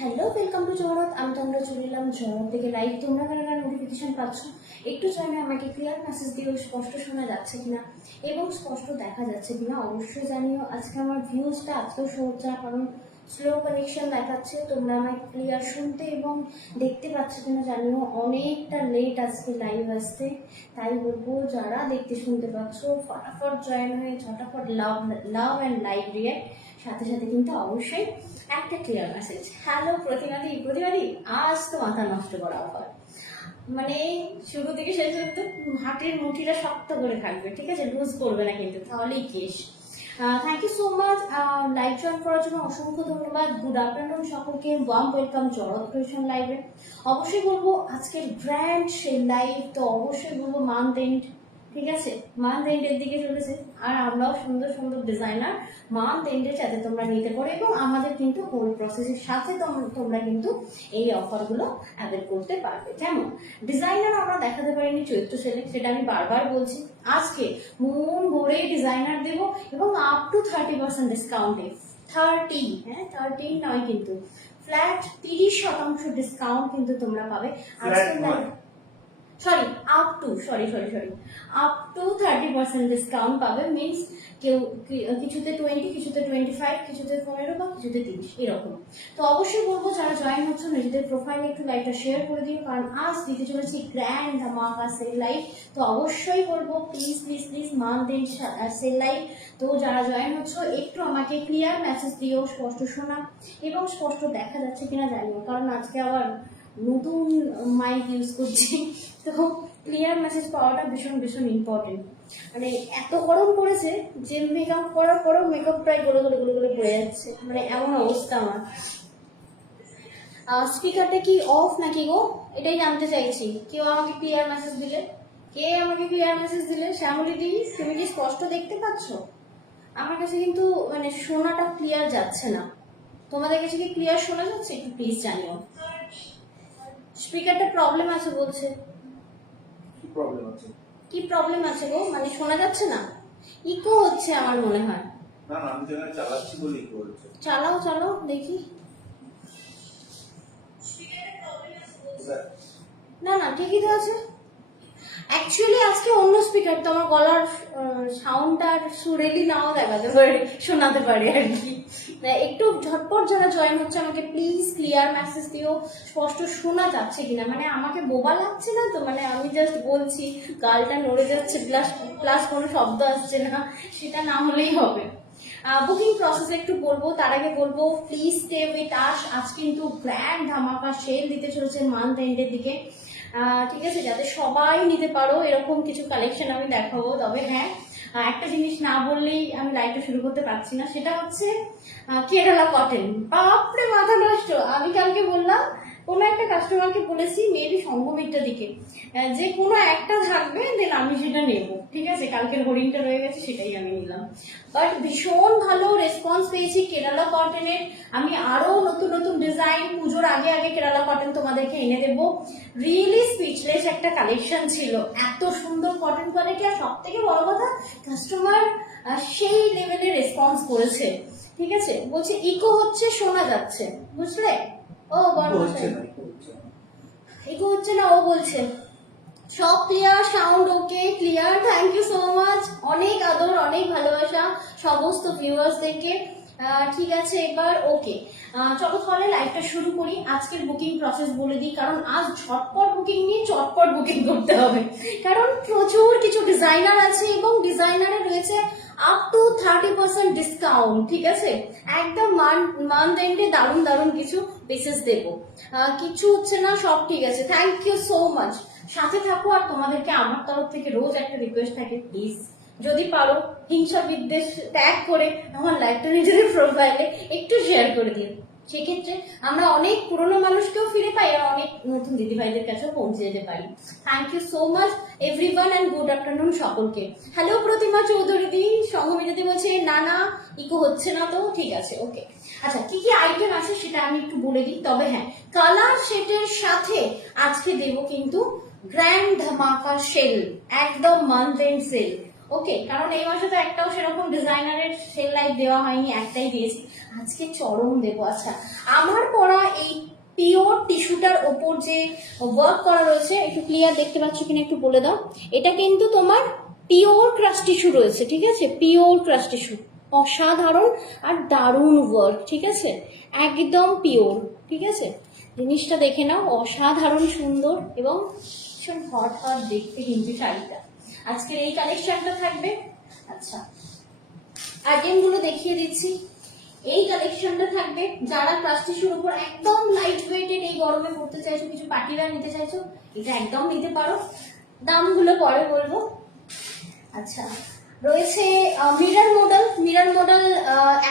Hello, welcome to Jagannath. আমি তোমরা চলে এলাম জগন্নাথ থেকে লাইভ। তোমরা কারা কারা নোটিফিকেশন পাচ্ছ একটু চাইলে আমাকে ক্লিয়ার মেসেজ দিও, স্পষ্ট শোনা যাচ্ছে কিনা এবং স্পষ্ট দেখা যাচ্ছে কিনা অবশ্যই জানিও। আজকে আমার ভিউজটা এত সহজা, কারণ স্লো কানেকশন দেখাচ্ছে। তোমরা আমায় ক্লিয়ার শুনতে এবং দেখতে পাচ্ছ কিনা জানিও। অনেকটা লেট আজকে লাইভ আসতে, তাই বলবো যারা দেখতে শুনতে পাচ্ছ ফটাফট জয়েন হয়ে ঝটাফট লাভ লাভ অ্যান্ড লাইভ রিয়াক্ট, সাথে সাথে কিন্তু অবশ্যই একটা ক্লিয়ার মেসেজ। হ্যালো প্রতিবাদী প্রতিবাদী, আজ তো মাথা নষ্ট করা অফার, মানে শুরু থেকে শেষ পর্যন্ত হাতের মুঠিটা শক্ত করে থাকবে, ঠিক আছে? লুজ করবে না কিন্তু, তাহলেই case. Thank you so much live join করার জন্য, অসংখ্য ধন্যবাদ। গুড আফটারনুন সকলকে, ওয়ার্ম ওয়েলকাম জগৎ ক্রিয়েশন লাইভে। অবশ্যই বলবো আজকের গ্র্যান্ড সেই লাইভ, তো অবশ্যই বলবো মান্থ এন্ড, ঠিক আছে? মান্থ এন্ডের দিকে চলেছে, আর আমরাও সুন্দর সুন্দর ডিজাইনার মান্থ এন্ডের সাথে তোমরা নিতে পারো, এবং আমাদের কিন্তু হোল প্রসেসের সাথে তোমরা কিন্তু এই অফারগুলো অ্যাভেল করতে পারবে। যেমন ডিজাইনার আমরা দেখাতে পারিনি চৈত্র সেলে, সেটা আমি বারবার বলছি। আজকে মন ভরে ডিজাইনার দেবো এবং আপ টু 30% ডিসকাউন্টে, 30 নয় কিন্তু, ফ্ল্যাট 30% ডিসকাউন্ট কিন্তু তোমরা পাবে আজকে। সরি, আপ টু 30% ডিসকাউন্ট পাবে। মিনস কেউ কিছুতে 20, কিছুতে 25, কিছুতে 15 বা কিছুতে 30 এরকম। তো অবশ্যই বলবো যারা জয়েন হচ্ছে নিজেদের প্রোফাইলে একটু লাইভটা শেয়ার করে দিও, কারণ আজ দিতে চলেছি গ্র্যান্ড ধামাকা সেল লাইভ। তো অবশ্যই বলবো please please please month end sale live. তো যারা জয়েন হচ্ছে একটু আমাকে ক্লিয়ার মেসেজ দিও, স্পষ্ট শোনা এবং স্পষ্ট দেখা যাচ্ছে কিনা জানিও, কারণ আজকে আবার নতুন মাইক ইউজ করছি, তো ক্লিয়ার মেসেজ পাওয়াটা ভীষণ ভীষণ ইম্পর্টেন্ট। মানে এত গরম পড়েছে যে মেকআপ করার পরেও মেকআপ প্রায় গলে গলে গলে গলে পড়ে যাচ্ছে, মানে এমন অবস্থা আমার। স্পিকারটা কি অফ নাকি গো, এটাই জানতে চাইছি। কেউ আমাকে ক্লিয়ার মেসেজ দিলে, শ্যামলী দি, তুমি কি স্পষ্ট দেখতে পাচ্ছ? আমার কাছে কিন্তু মানে শোনাটা ক্লিয়ার যাচ্ছে না। তোমাদের কাছে কি ক্লিয়ার শোনা যাচ্ছে? একটু প্লিজ জানিও। স্পিকারটা প্রবলেম আছে বলছে। কি প্রবলেম আছে গো, মানে শোনা যাচ্ছে না, ইকো হচ্ছে আমার মনে হয়। না না, আমি যেখানে চালাচ্ছি বলে ইকো হচ্ছে। চালাও দেখি। না না, ঠিকই তো আছে। অ্যাকচুয়ালি আজকে অন্য স্পিকার, তো আমার গলার সাউন্ডটা আর সুরেলি নাও দেখাতে পারে, শোনাতে পারে আর কি। একটু ঝটপট যারা জয়েন হচ্ছে আমাকে প্লিজ ক্লিয়ার মেসেজ দিও, স্পষ্ট শোনা যাচ্ছে কিনা। মানে আমাকে বোবা লাগছে না তো, মানে আমি জাস্ট বলছি গালটা নড়ে যাচ্ছে, প্লাস প্লাস কোনো শব্দ আসছে না, সেটা না হলেই হবে। বুকিং প্রসেস একটু বলবো, তার আগে বলবো প্লিজ স্টে উইথ আস। আজ কিন্তু গ্র্যান্ড ধামাকা সেল দিতে চলেছে মান্থ এন্ডের দিকে, ঠিক আছে? যাতে সবাই নিতে পারো এরকম কিছু কালেকশন আমি দেখাবো। তবে হ্যাঁ, একটা জিনিস না বললেই আমি লাইভটা শুরু করতে পারছি না, সেটা হচ্ছে কেরালা কটন। বাপরে মাথা নষ্ট। আমি কালকে বললাম, কোনো একটা কাস্টমারকে বলেছি মেবি সঙ্গমিত্রা দিকে, যে কোনো একটা থাকবে, দেন আমি সেটা নেব, ঠিক আছে? কালকের হোর্ডিংটা রয়ে গেছে, সেটাই আমি নিলাম। বাট ভীষণ ভালো রেসপন্স পেয়েছি কেরালা কটনের। আমি আরো নতুন নতুন ডিজাইন পুজোর আগে আগে কেরালা কটন তোমাদেরকে এনে দেবো। রিয়েলি স্পিচলেস একটা কালেকশন ছিল, এত সুন্দর কটন কোয়ালিটি, আর সব থেকে বড় কথা কাস্টমার সেই লেভেলের রেসপন্স করেছে, ঠিক আছে? বলছে ইকো হচ্ছে, শোনা যাচ্ছে, বুঝলে? ও ইকো হচ্ছে না, ও বলছে সব clear, sound okay, clear. Thank you so much, অনেক আদর, অনেক ভালোবাসা সমস্ত ভিউয়ার্সদেরকে। ঠিক আছে, এবার ওকে, চলো তাহলে লাইভটা শুরু করি। আজকের বুকিং প্রসেস বলে দিই, কারণ আজ ঝটপট বুকিং নিয়ে চটপট বুকিং করতে হবে, কারণ প্রচুর কিছু ডিজাইনার আছে এবং ডিজাইনারে রয়েছে আপ টু 30% ডিসকাউন্ট, ঠিক আছে? একদম মান্থ এন্ডে দারুণ দারুণ কিছু পিসেস দেবো, কিছু হচ্ছে না, সব ঠিক আছে। থ্যাংক ইউ সো মাচ, সাথে থাকো। আর তোমাদেরকে আমার তরফ থেকে রোজ একটা রিকোয়েস্ট থাকে, প্লিজ যদি পারো হিংসা বিদ্বেষ ত্যাগ করে আমার লাইভটা নিজেদের প্রোফাইলে একটু শেয়ার করে দিও। সেক্ষেত্রে আমরা অনেক পুরনো মানুষকেও ফিরে পাই আর অনেক নতুন দিদিভাইদের কাছেও পৌঁছে যেতে পারি। Thank you so much everyone and good afternoon সকলকে। হ্যালো প্রতিমা চৌধুরী দি, সঙ্গমিতাদি বলছে না না ইকো হচ্ছে না, তো ঠিক আছে, ওকে। আচ্ছা, কি কি আইটেম আছে সেটা আমি একটু বলে দিই। তবে হ্যাঁ, কালার সেটের সাথে আজকে দেবো কিন্তু গ্র্যান্ড ধামাকা সেল, একদম মান্থ এন্ড সেল, ওকে? কারণ এই মাসে তো একটাও সেরকম ডিজাইনারের সেল লাইভ দেওয়া হয়নি, একটাই দিয়েছি, আজকে চরম দেবো। আচ্ছা, আমার পরা এই যে ওয়ার্ক করা রয়েছে, একটু ক্লিয়ার দেখতে পাচ্ছ কিনা একটু বলে দাও। এটা কিন্তু তোমার পিওর ক্রাশ টিস্যু রয়েছে, ঠিক আছে, পিওর ক্রাশ টিস্যু, অসাধারণ আর দারুণ ওয়ার্ক, ঠিক আছে, একদম পিওর, ঠিক আছে। জিনিসটা দেখে নাও, অসাধারণ সুন্দর এবং ভীষণ হট হট দেখতে কিন্তু শাড়িটা। আজকের এই কালেকশনটা থাকবে। আচ্ছা, আইটেমগুলো দেখিয়ে দিচ্ছি। এই কালেকশনটা থাকবে, যারা ক্রাশ টিস্যুর উপর একদম লাইট ওয়েটেড এই গরমে পড়তে চাইছো, কিছু পার্টিওয়্যার নিতে চাইছো, এটা একদম নিতে পারো। দামগুলো পরে বলবো। আচ্ছা, রয়েছে মিরর মডেল। মিরর মডেল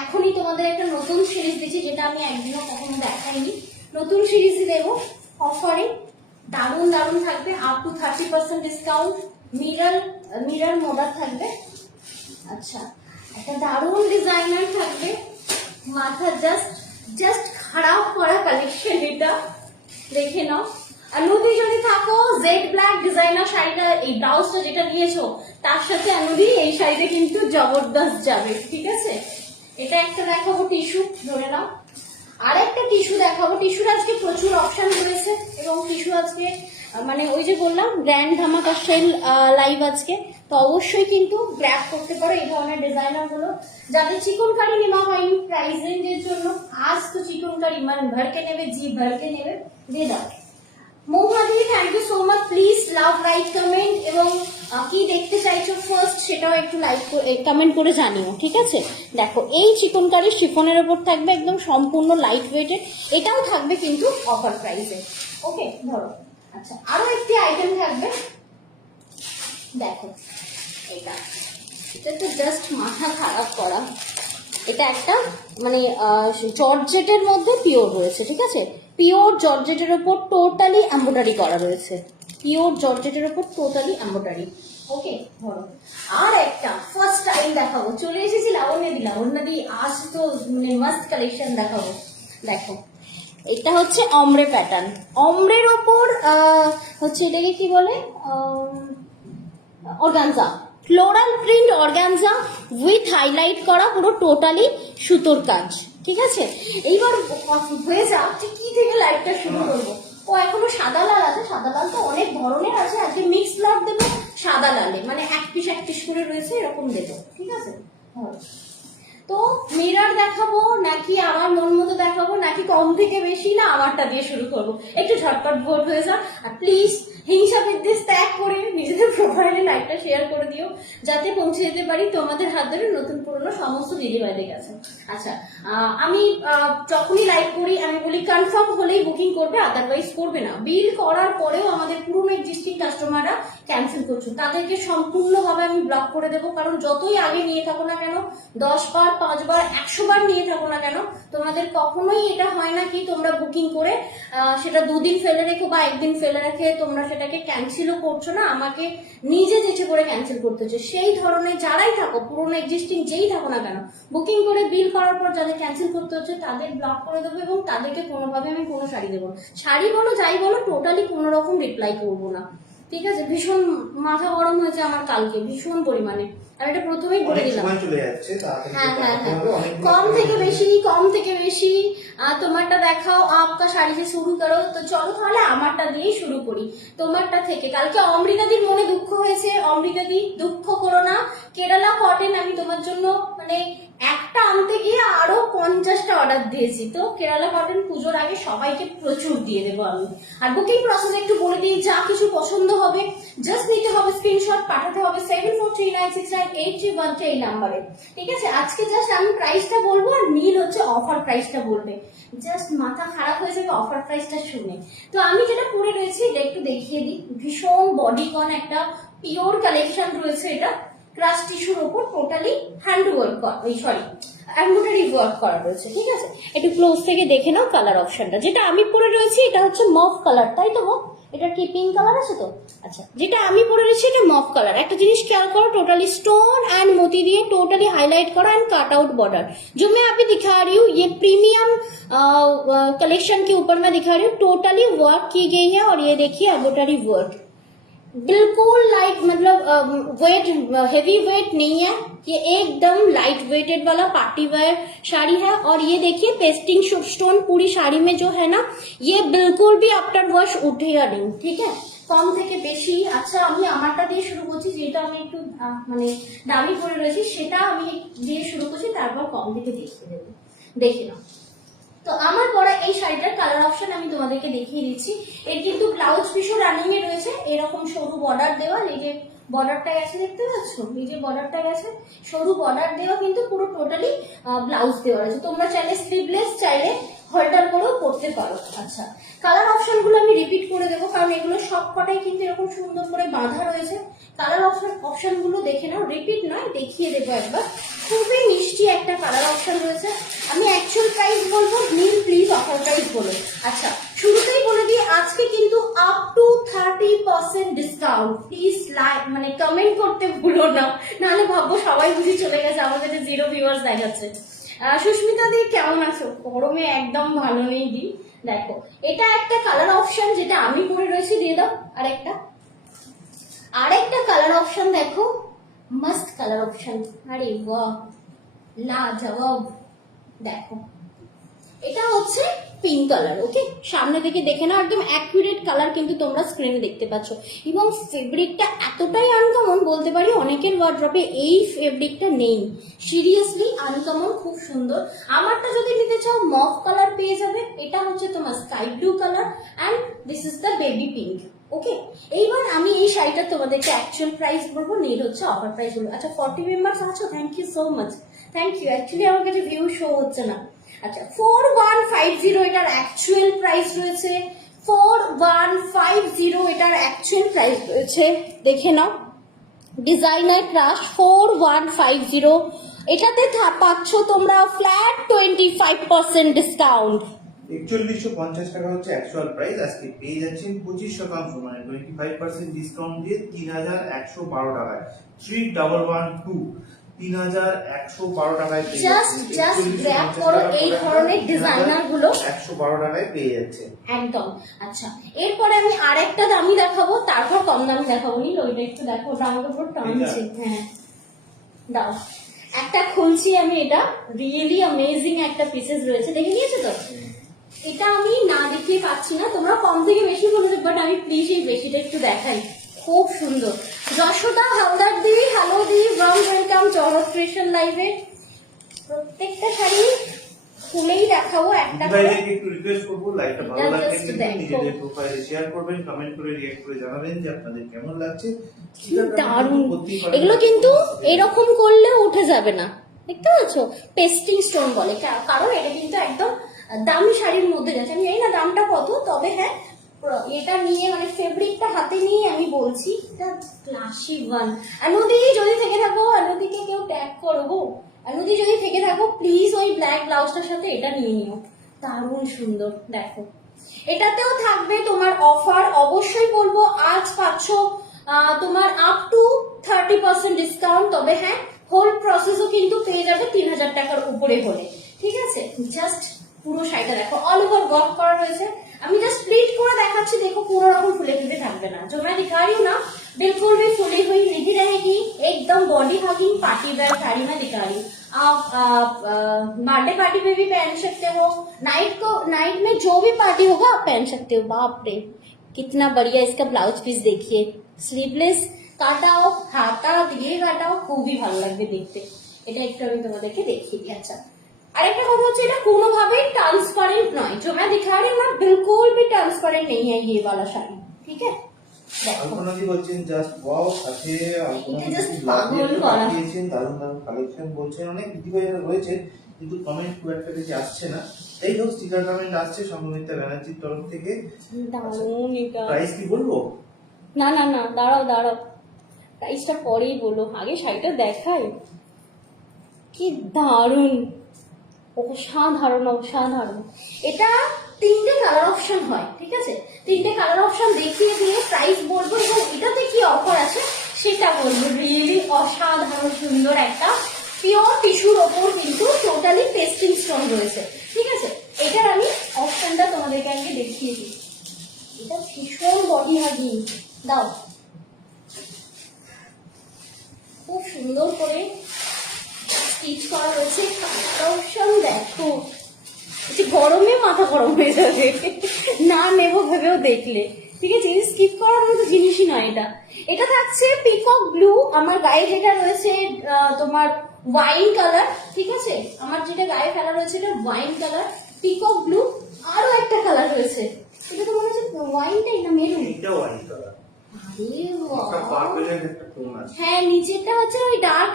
এখনই তোমাদের একটা নতুন সিরিজ দিচ্ছি, যেটা আমি একদিনও কখনো দেখাইনি। নতুন সিরিজই দেবো অফারে, দারুণ দারুণ থাকবে, up to 30% discount. Mirror model থাকবে। আচ্ছা, একটা দারুণ ডিজাইনার থাকবে, মাথা জাস্ট খারাপ করা কালেকশন, এটা দেখে নাও। আর নদী যদি থাকো, জেড ব্ল্যাক ডিজাইনার শাড়িটা, এই ব্লাউজটা যেটা নিয়েছো তার সাথে অনুদি এই শাড়িটা কিন্তু জবরদস্ত যাবে, ঠিক আছে। এটা একটা দেখাবো টিস্যু, ধরে নাও। আর একটা টিস্যু দেখাবো। টিস্যুর আজকে প্রচুর অপশন রয়েছে এবং টিস্যু আজকে মানে ওই যে বললাম গ্র্যান্ড ধামাকা সেল লাইভ আজকে, তো অবশ্যই কিন্তু গ্র্যাব করতে পারো এই ধরনের ডিজাইনার গুলো। যাদের চিকনকারি নেওয়া হয়নি প্রাইস রেঞ্জের জন্য, আজ তো চিকনকারি মন ভরকে নেবে, জি ভরকে নেবে, দিয়ে দাও। মৌহাদি, thank you so much. Please love, like, comment এবং কি দেখতে চাইছো ফার্স্ট সেটাও একটু লাইক কমেন্ট করে জানিও, ঠিক আছে। দেখো, এই চিকনকারি শিফনের ওপর থাকবে, একদম সম্পূর্ণ লাইট ওয়েটেড, এটাও থাকবে কিন্তু অফার প্রাইসে। ওকে, ধরো। আচ্ছা, আরো একটি আইটেম থাকবে, দেখো এটা, এটা তো জাস্ট মাথা খারাপ করা। এটা একটা মানে জর্জেটের মধ্যে পিওর রয়েছে, ঠিক আছে, পিওর জর্জেটের ওপর টোটালি এমব্রয়ডারি করা রয়েছে, পিওর জর্জেটের ওপর টোটালি এমব্রয়ডারি। ওকে, ধরো। আর একটা ফার্স্ট টাইম দেখাবো, চলে এসেছি লাবণ্যদি, আজ তো মানে মাস্ট কালেকশন দেখাবো। দেখো, এটা হচ্ছে অমরে প্যাটার্ন, অমরের ওপর হচ্ছে এটাকে কি বলে, organza, floral print organza with highlight করা, পুরো টোটালি সুতোর কাজ, ঠিক আছে। এইবার হয়ে যাক যে কি থেকে লাইটটা শুরু করবো। ও এখনো সাদা লাল আছে, সাদা লাল তো অনেক ধরনের আছে, আজকে মিক্স লাল দেবো সাদা লালে, মানে এক পিস করে রয়েছে, এরকম দেবো, ঠিক আছে। তো মিরর দেখাবো নাকি আমার মন মতো দেখাবো, নাকি কম থেকে বেশি, না আমারটা দিয়ে শুরু করবো, একটু ঝটপট ভোট হয়ে যাক। আর প্লিজ হিংসা বিদ্বেষ ত্যাগ করে নিজেদের প্রোফাইলে লাইকটা শেয়ার করে দিও, যাতে পৌঁছে যেতে পারি তোমাদের হাত ধরে নতুন পুরনো সমস্ত দিদিভাইদের কাছে। আচ্ছা, আমি যখনই লাইভ করি আমি বলি কনফার্ম হলেই বুকিং করবে, আদারওয়াইজ করবে না। বিল করার পরেও আমাদের পুরনো এক্সিস্টিং কাস্টমাররা ক্যান্সেল করছো, তাদেরকে সম্পূর্ণভাবে আমি ব্লক করে দেবো। কারণ যতই আগে নিয়ে থাকো না কেন, 10 বার 5 বার 100 বার নিয়ে থাকো না কেন, তোমাদের কখনোই এটা হয় না কি তোমরা বুকিং করে সেটা 2 দিন ফেলে রেখো বা 1 দিন ফেলে রেখে তোমরা সেটাকে ক্যান্সেলও করছো না, আমাকে নিজে যেচে করে ক্যান্সেল করতে হচ্ছে। সেই ধরনের যারাই থাকো, পুরোনো এক্সিস্টিং যেই থাকো না কেন, বুকিং করে বিল করার পর যাদের ক্যান্সেল করতে হচ্ছে তাদের ব্লক করে দেবো এবং তাদেরকে কোনোভাবে আমি কোনো শাড়ি দেবো না। শাড়ি বলো যাই বলো, টোটালি কোনো রকম রিপ্লাই করবো না, ঠিক আছে। ভীষণ মাথা গরম হয়েছে আমার কালকে, ভীষণ পরিমাণে। আর এটা প্রথমেই বলে দিলাম, হ্যাঁ হ্যাঁ হ্যাঁ, কম থেকে বেশি তোমারটা দেখাও, আপকা শাড়ি যে শুরু করো। তো চলো তাহলে আমারটা দিয়েই শুরু করি, তোমারটা থেকে। কালকে অমৃতাদির মনে দুঃখ হয়েছে, অমৃতাদি দুঃখ করো না, কেরালা কটন আমি তোমার জন্য মানে একটা আনতে গিয়ে আরো 50টা অর্ডার দিয়েছি। তো কেরালা কটন পুজোর আগে সবাইকে প্রচুর দিয়ে দেবো আমি। আর বুকিং প্রসেস একটু বলে দিই, যা কিছু পছন্দ হবে জাস্ট নিতে হবে স্ক্রিনশট, পাঠাতে হবে 7439698313 এই নাম্বারে, ঠিক আছে। আজকে জাস্ট আমি প্রাইসটা বলবো আর নীল হচ্ছে অফার প্রাইসটা বলবে, জাস্ট মাথা খারাপ হয়ে যাবে অফার প্রাইসটা শুনে। তো আমি যেটা পরে রয়েছি এটা একটু দেখিয়ে দিই, ভীষণ বডিকন একটা পিওর কালেকশন রয়েছে, এটা ক্রাশ টিস্যুর উপর totally hand work embroidery work করা রয়েছে, ঠিক আছে। একটু ক্লোজ থেকে দেখে নাও কালার অপশনটা। যেটা আমি পরে রয়েছি এটা হচ্ছে মফ কালার, তাই তো গো? এটা কি পিঙ্ক কালার আছে তো? আচ্ছা, যেটা আমি পরে রয়েছি এটা মফ কালার। একটা জিনিস খেয়াল করো, टोटली स्टोन एंड मोती दिए टोटली हाईलाइट करा एंड कट आउट बॉर्डर। जो मैं अभी दिखा रही हूँ ये प्रीमियम कलेक्शन के ऊपर मैं दिखा रही हूँ, टोटली वर्क की गई है। और ये देखिए एम्ब्रॉयडरी वर्क, बिल्कुल लाइट, मतलब वेट हेवी वेट नहीं है, ये एकदम लाइट वेटेड वाला पार्टी वेयर साड़ी है। और ये देखिए पेस्टिंग स्टोन पूरी साड़ी में जो है ना, ये बिल्कुल भी आफ्टर वॉश उठेगा नहीं, ठीक है। কম থেকে বেশি। আচ্ছা আমি আমারটা দিয়ে শুরু করছি, যেটা আমি একটু মানে দামি করে রয়েছি সেটা আমি দিয়ে শুরু করছি, তারপর কম থেকে দেখিয়ে দেবো, দেখে নাও। তো আমার পরা এই শাড়িটার কালার অপশন আমি তোমাদেরকে দেখিয়ে দিচ্ছি। এর কিন্তু ব্লাউজ পিসও রানিং এ রয়েছে, এরকম সরু বর্ডার দেওয়া, এই যে বর্ডারটা গেছে দেখতে পাচ্ছ, এই যে বর্ডারটা গেছে সরু বর্ডার দেওয়া, কিন্তু পুরো টোটালি ব্লাউজ দেওয়া রয়েছে। তোমরা চাইলে স্লিভলেস, চাইলে হোল্ডার করেও পরতে পারো। আচ্ছা কালার অপশন গুলো আমি রিপিট করে দেবো, কারণ এগুলো সব কটাই কিন্তু এরকম সুন্দর করে বাঁধা রয়েছে। কালার অপশন গুলো দেখে নাও, রিপিট নয়, দেখিয়ে দেবো একবার। খুবই মিষ্টি একটা কালার অপশন রয়েছে। আমি অ্যাকচুয়াল প্রাইস বলবো, নীল প্লিজ অফার প্রাইস বলো। আচ্ছা শুরুতেই বলে দিই, আজকে কিন্তু আপ টু 30% ডিসকাউন্ট। প্লিজ মানে কমেন্ট করতে ভুলো না, নাহলে ভাববো সবাই বুঝি চলে গেছে, আমাদের জিরো ভিউয়ার্স দেখাচ্ছে। সুস্মিতা দি কেমন আছো? গরমে একদম ভালো নেই দি। দেখো এটা একটা কালার অপশন যেটা আমি পরে রয়েছি, দিয়ে দাও আরেকটা কালার অপশন দেখো, मस्त कलर ऑप्शन, अरे वाह लाजवाब। দেখো এটা হচ্ছে পিঙ্ক কালার, ওকে সামনে থেকে দেখে নাও, একদম অ্যাকুরেট কালার কিন্তু তোমরা স্ক্রিনে দেখতে পাচ্ছ। এবং ফেব্রিকটা এতটাই আনকমন, বলতে পারি অনেকের ওয়ার্ড্রপে এই ফেব্রিকটা নেই। সিরিয়াসলি আনকমন, খুব সুন্দর। আমারটা যদি নিতে চাও মফ কালার পেয়ে যাবে, এটা হচ্ছে তোমার sky blue colour and this is the baby pink, okay. এইবার আমি এই শাড়িটা তোমাদেরকে অ্যাকচুয়াল প্রাইস বলবো, নীল হচ্ছে অফার প্রাইস বলবো। আচ্ছা 40 মেম্বার্স আছো, thank you so much, thank you. Actually আমার কাছে ভিউ শো হচ্ছে না। আচ্ছা 4150 এটার অ্যাকচুয়াল প্রাইস রয়েছে, 4150 এটার অ্যাকচুয়াল প্রাইস রয়েছে, দেখে নাও। ডিজাইনার ক্রাশ 4150, এটাতে পাচ্ছ তোমরা ফ্ল্যাট 25% ডিসকাউন্ট। 4150 টাকা হচ্ছে অ্যাকচুয়াল প্রাইস, আজকে পেয়ে যাচ্ছেন 25% মানে 25% ডিসকাউন্ট দিয়ে 3112 টাকায়। 3112 3112 টাকায় পেয়ে জাস্ট গ্র্যাব করো এই ধরনের ডিজাইনার গুলো, 112 টাকায় পেয়ে যাচ্ছে একদম। আচ্ছা এরপরে আমি আরেকটা দামি দেখাবো, তারপর কম দামি দেখাবো। নীল ওইটা একটু দেখো, ওটা আমাকে পুরো টানছে। হ্যাঁ দাও, একটা খুলছি আমি, এটা রিয়েলি অ্যামেজিং একটা পিসেস রয়েছে, দেখে নিয়েছো তো? এটা আমি না দেখিয়ে পাচ্ছি না, তোমরা কম থেকে বেশি বলেছো, বাট আমি প্লিজ এই বেশিটা একটু দেখাই, খুব সুন্দর। যশোদা হালদার দি, হ্যালো দি, ওয়ার্ম ওয়েলকাম চরক ক্রিয়েশন লাইভে। প্রত্যেকটা শাড়ি খুলেই দেখাবো একটা করে। ভাইদেরকে একটু রিকোয়েস্ট করব, লাইভটা ভালো লাগলে কিন্তু নিজেদের প্রোফাইলে শেয়ার করবেন, কমেন্ট করে রিঅ্যাক্ট করে জানাবেন যে আপনাদের কেমন লাগছে। দারুণ, এগুলো কিন্তু এরকম করলে উঠে যাবে না, দেখতে পাচ্ছ? পেস্টিং স্টোন বলে, কারণ এটা কিন্তু একদম দামি শাড়ির মধ্যে যাচ্ছে। আমি জানি না দামটা কত, তবে হ্যাঁ এটা নিয়ে মানে ফেব্রিকটা হাতে নিয়ে আমি বলছি এটা ক্লাসি ওয়ান। অনুদি যদি থেকে থাকো, অনুদিকে কেউ ট্যাগ করবো, অনুদি যদি থেকে থাকো প্লিজ ওই ব্ল্যাক ব্লাউজটার সাথে এটা নিয়ে নিও, দারুণ সুন্দর। দেখো এটাতেও থাকবে তোমার অফার, অবশ্যই বলবো আজ পাচ্ছ তোমার আপ টু 30% ডিসকাউন্ট, তবে হ্যাঁ হোল প্রসেসও কিন্তু পেয়ে যাবে 3000 টাকার উপরে হলে, ঠিক আছে। জাস্ট পুরো শাড়িটা দেখো, অল ওভার ওয়ার্ক করা রয়েছে। আমি জাস্ট স্প্লিট করে দেখাচ্ছি, দেখো পুরো রকম ফুলে ফুলে থাকবে না, जो मैं दिखा रही हूँ ना बिल्कुल भी फुली हुई नहीं रहेगी, एकदम body hugging party wear sari मैं दिखा रही हूँ। आप बर्थडे पार्टी में भी पहन सकते हो, नाइट में जो भी पार्टी होगा आप पहन सकते हो। बाप रे कितना बढ़िया इसका ब्लाउज पीस देखिए, स्लीवलेस কাটাও, হাতা দিয়ে কাটাও, খুবই ভালো লাগবে দেখতে। এটা একটু আমি তোমাদেরকে দেখিয়ে দিই। আচ্ছা আরেকটা কথা হচ্ছে, এটা কোনোভাবেই ट्रांसपेरेंट নয়, जो मैं दिखा रही हूँ ना बिल्कुल भी ट्रांसपेरेंट नहीं है ये वाला শাড়ি, ठीक है। আলপনাদি বলছেন জাস্ট ওয়াও, সাথে এটা just আলপনাদি পাগল করা। দিয়েছেন, দারুণ দারুণ কালেকশন বলছেন, অনেক দিদিভাইরা রয়েছে কিন্তু কমেন্ট খুব একটা বেশি আসছে না। এই হোক স্টিকার কমেন্ট আসছে সংগমিতা ব্যানার্জির তরফ থেকে। দারুণ এটা। প্রাইস কি বলবো? না না না দাঁড়াও দাঁড়াও, প্রাইসটা পরেই বলো, আগে শাড়িটা দেখাই। কি দারুণ, অসাধারণ অসাধারণ। এটা 3টে কালার অপশন হয়, ঠিক আছে। 3টে কালার অপশন দেখিয়ে দিয়ে প্রাইস বলবো এবং এটাতে কি অফার আছে সেটা বলবো। রিয়েলি অসাধারণ সুন্দর একটা পিওর টিস্যুর ওপর কিন্তু টোটালি পেস্টিং স্টোন রয়েছে, ঠিক আছে। এটার আমি অপশনটা তোমাদেরকে আগে দেখিয়ে দিই। এটা ভীষণ বডি হাগিং, দাও সুন্দর করে স্টিচ করা রয়েছে। কালেকশন দেখো, যে গরমে মাথা গরম হয়ে যাবে না নেবো ভেবেও দেখলে, ঠিক আছে? স্কিপ করার মতো জিনিসই নয় এটা। এটা থাকছে পিকক ব্লু, আমার গায়ে যেটা রয়েছে তোমার ওয়াইন কালার, ঠিক আছে? আমার যেটা গায়ে ফেলা রয়েছে এটা ওয়াইন কালার, পিকক ব্লু। আরো একটা কালার রয়েছে, এটা তো মনে হচ্ছে ওয়াইনটাই না মেরুন? এটা ওয়াইন কালার। আরে একটা বাহ! পার্পলের একটা টোন আছে। হ্যাঁ, নিচেরটা হচ্ছে ওই ডার্ক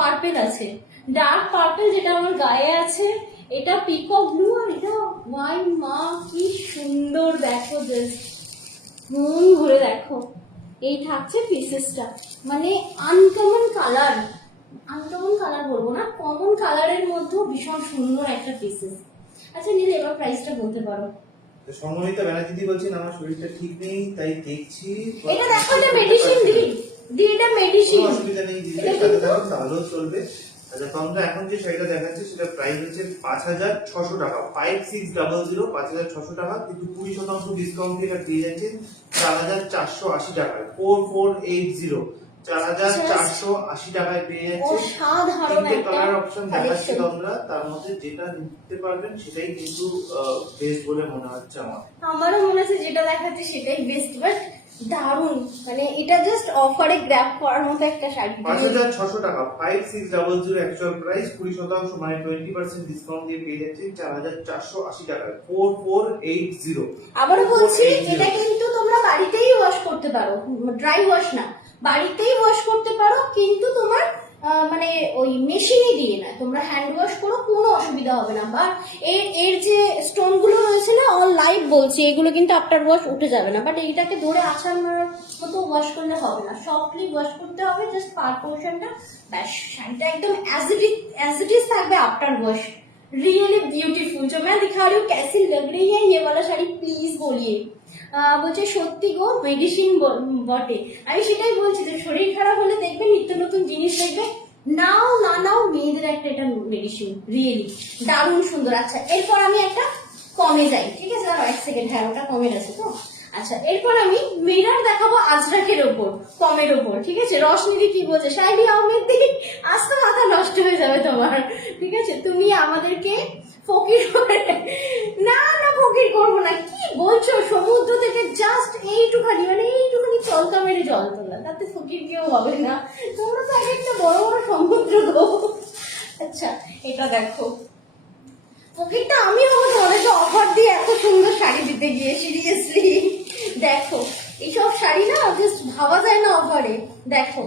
পার্পেল আছে, ডার্ক পার্পেল যেটা আমার গায়ে আছে। এটা পিকক ব্লু আর এটা ওয়াইন। মা কি সুন্দর দেখো, জাস্ট মন ভরে দেখো। এই থাকছে পিসেসটা, মানে আনকমন কালার, আনকমন কালার বলবো না, কমন কালারের মধ্যেও ভীষণ সুন্দর একটা পিসেস। আচ্ছা নীল, এবার প্রাইসটা বলতে পারো? তো সম্মানিতা ব্যানার্জি দি বলছেন আমার শরীরটা ঠিক নেই তাই দেখছি। এটা দেখো, এটা মেডিসিন দি এটা মেডিসিন। কোনো অসুবিধা নেই দিদি, এটা সাথে কিন্তু থাকুন তাহলেও চলবে। আচ্ছা, তো আমরা এখন যে শাড়িটা দেখাচ্ছি সেটা প্রাইস হচ্ছে 5,600 টাকা, 5600, 5,600 টাকা, কিন্তু 20% ডিসকাউন্ট দিয়ে এটা পেয়ে যাচ্ছেন 4,480 টাকায়, 4480, 4,480 টাকায় পেয়ে যাচ্ছে। অসাধারণ তিনটে একটা কালার অপশন দেখাচ্ছি কালেকশন। তোমরা, তার মধ্যে যেটা নিতে পারবেন সেটাই কিন্তু বেস্ট বলে মনে হচ্ছে আমার। আমারও মনে হচ্ছে যেটা দেখাচ্ছে সেটাই বেস্ট, বাট দারুণ, মানে এটা জাস্ট অফারে গ্র্যাব করার মতো একটা শাড়ি। 5,600 টাকা, 5600 অ্যাকচুয়াল প্রাইস, 20% মানে 20% ডিসকাউন্ট দিয়ে পেয়ে যাচ্ছেন 4,480 টাকায়, 4480। আবারও বলছি, এটা কিন্তু তোমরা বাড়িতেই ওয়াশ করতে পারো, ড্রাই ওয়াশ না, বাড়িতেই ওয়াশ করতে পারো, কিন্তু তোমার মানে ওই মেশিনে দিয়ে না, তোমরা হ্যান্ড ওয়াশ করো, কোনো অসুবিধা হবে না। বা এর যে স্টোন গুলো রয়েছে না, অল লাইভ বলছি, এগুলো কিন্তু আফটার ওয়াশ উঠে যাবে না, বাট এইটাকে ধরে আছাড় মারার মতো ওয়াশ করলে হবে না, সফটলি ওয়াশ করতে হবে, জাস্ট পার পোর্শনটা, ব্যাস শাড়িটা একদম एज इट इज থাকবে আফটার ওয়াশ। रियली ब्यूटीफुल, जो मैं दिखा रही हूँ कैसी लग रही है ये वाला শাড়ি, প্লিজ বলিয়ে। বলছে সত্যি গো, মেডিসিন বটে। আমি সেটাই বলছি যে শরীর খারাপ হলে দেখবে নিত্য নতুন জিনিস দেখবে, নাও না নাও, মেয়েদের একটা এটা মেডিসিন, রিয়েলি দারুণ সুন্দর। আচ্ছা, এরপর আমি একটা কমে যাই, ঠিক আছে? আর 1 সেকেন্ড, হ্যাঁ ওটা কমের আছে তো। আচ্ছা, এরপর আমি মিরার দেখাবো আজরাকের ওপর, কমের ওপর, ঠিক আছে? রশনিদি কি বলছে, সাইডি আহমেদ দি, আজ তো মাথা নষ্ট হয়ে যাবে তোমার, ঠিক আছে? তুমি আমাদেরকে ফকির করে, না না ফকির করবো না, কি বলছো? সমুদ্র থেকে জাস্ট এইটুখানি, মানে এইটুখানি চলকা মেরে জল তোলা, তাতে ফকির কেউ হবে না। তোমরা তো আগে একটা বড় বড় সমুদ্র গো। আচ্ছা, এটা দেখো, ফকিরটা আমি হবো তোমাদেরকে অফার দিয়ে এত সুন্দর শাড়ি দিতে গিয়ে, সিরিয়াসলি দেখো, এইসব শাড়ি না জাস্ট ভাবা যায় না অফারে। দেখো,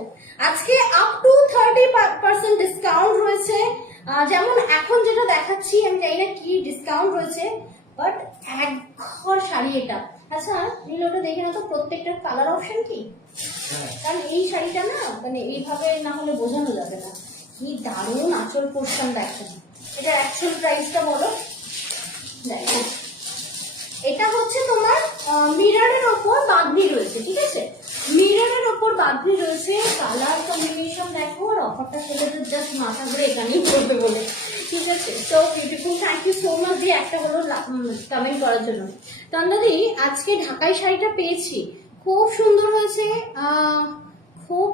আজকে আপ টু 30% ডিসকাউন্ট রয়েছে, যেমন এখন যেটা দেখাচ্ছি, আমি জানি না কি ডিসকাউন্ট রয়েছে, বাট এক ঘর শাড়ি এটা। আচ্ছা নীল, ওটা দেখে না তো প্রত্যেকটার কালার অপশন কি, কারণ এই শাড়িটা না মানে এইভাবে না হলে বোঝানো যাবে না। কি দারুণ আঁচল পোর্শন দেখো। এটা অ্যাকচুয়াল প্রাইসটা বলো। দেখো, এটা হচ্ছে তোমার মিররের ওপর বাঁধনি রয়েছে, ঠিক আছে? মিররের ওপর বাঁধনি রয়েছে, কালার কম্বিনেশন দেখো, আর অফারটা সেটা তো জাস্ট মাথা ঘুরে এখানেই পড়বে বলে, ঠিক আছে? So beautiful, thank you so much দিয়ে একটা হলো কমেন্ট করার জন্য। তন্দাদি, আজকে ঢাকাই শাড়িটা পেয়েছি, খুব সুন্দর হয়েছে, খুব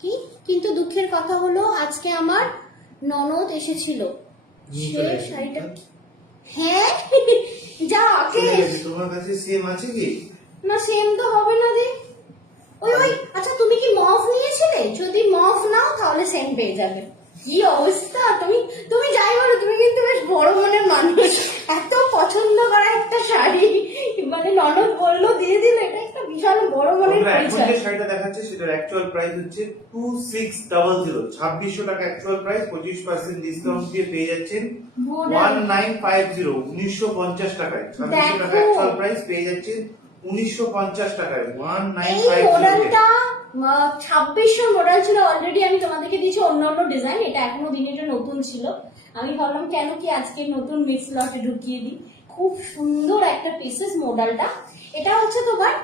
কি, কিন্তু দুঃখের কথা হলো আজকে আমার ননদ এসেছিল, সে শাড়িটা, হ্যাঁ যা কে, তোমার কাছে সেম আছে কি? না সেম তো হবে না রে, ওই ওই। আচ্ছা, তুমি কি মফ নিয়েছিলে? যদি মফ নাও তাহলে সেম পেয়ে যাবে। কি অবস্থা, তুমি তুমি যাই বলো, তুমি কিন্তু বেশ বড় মনের মানুষ, এত পছন্দ করা একটা শাড়ি, মানে ননদ বললো দিয়ে দিল, এটা একটা বিশাল বড় মনের এখন পরিচয়। যে শাড়িটা দেখাচ্ছে সেটার অ্যাকচুয়াল প্রাইস হচ্ছে 2600, 2600 টাকা অ্যাকচুয়াল প্রাইস, 25% ডিসকাউন্ট দিয়ে পেয়ে যাচ্ছেন 1950, 1950 টাকায়। 2600 টাকা অ্যাকচুয়াল প্রাইস পেয়ে যাচ্ছেন 1950 টাকায়, এই 1950। মডেলটা 2600 মডেল ছিল অলরেডি, আমি তোমাদেরকে দিয়েছি অন্য অন্য ডিজাইন, এটা এখনো দিনে এটা নতুন ছিল, আমি ভাবলাম কেন কি আজকে নতুন মিক্স লটে ঢুকিয়ে দিই। খুব সুন্দর একটা পিসেস মডেলটা। এটা হচ্ছে তোমার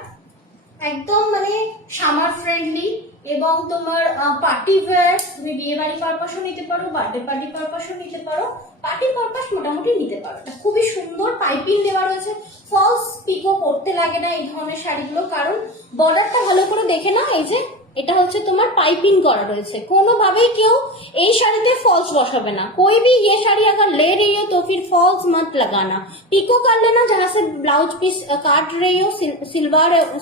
একদম মানে সামার ফ্রেন্ডলি, এবং তোমার পার্টি ওয়্যার, তুমি বিয়ে বাড়ি পারপাসও নিতে পারো, বার্থডে পার্টি পারপাসও নিতে পারো, পার্টি পারপাস মোটামুটি নিতে পারো। এটা খুবই সুন্দর, পাইপিং দেওয়া রয়েছে, ফলস পিকো করতে লাগে না এই ধরনের শাড়িগুলো, কারণ বর্ডারটা ভালো করে দেখে না, এই যে এটা হচ্ছে তোমার पाइपिंग करा रही कोनोभावेई केउ এই শাড়িতে फॉल्स बसाबे ना कोई भी ये साड़ी अगर ले रही हो तो फिर फॉल्स मत लगाना पिको कर लेना जहाँ से ब्लाउज पीस काट रही हो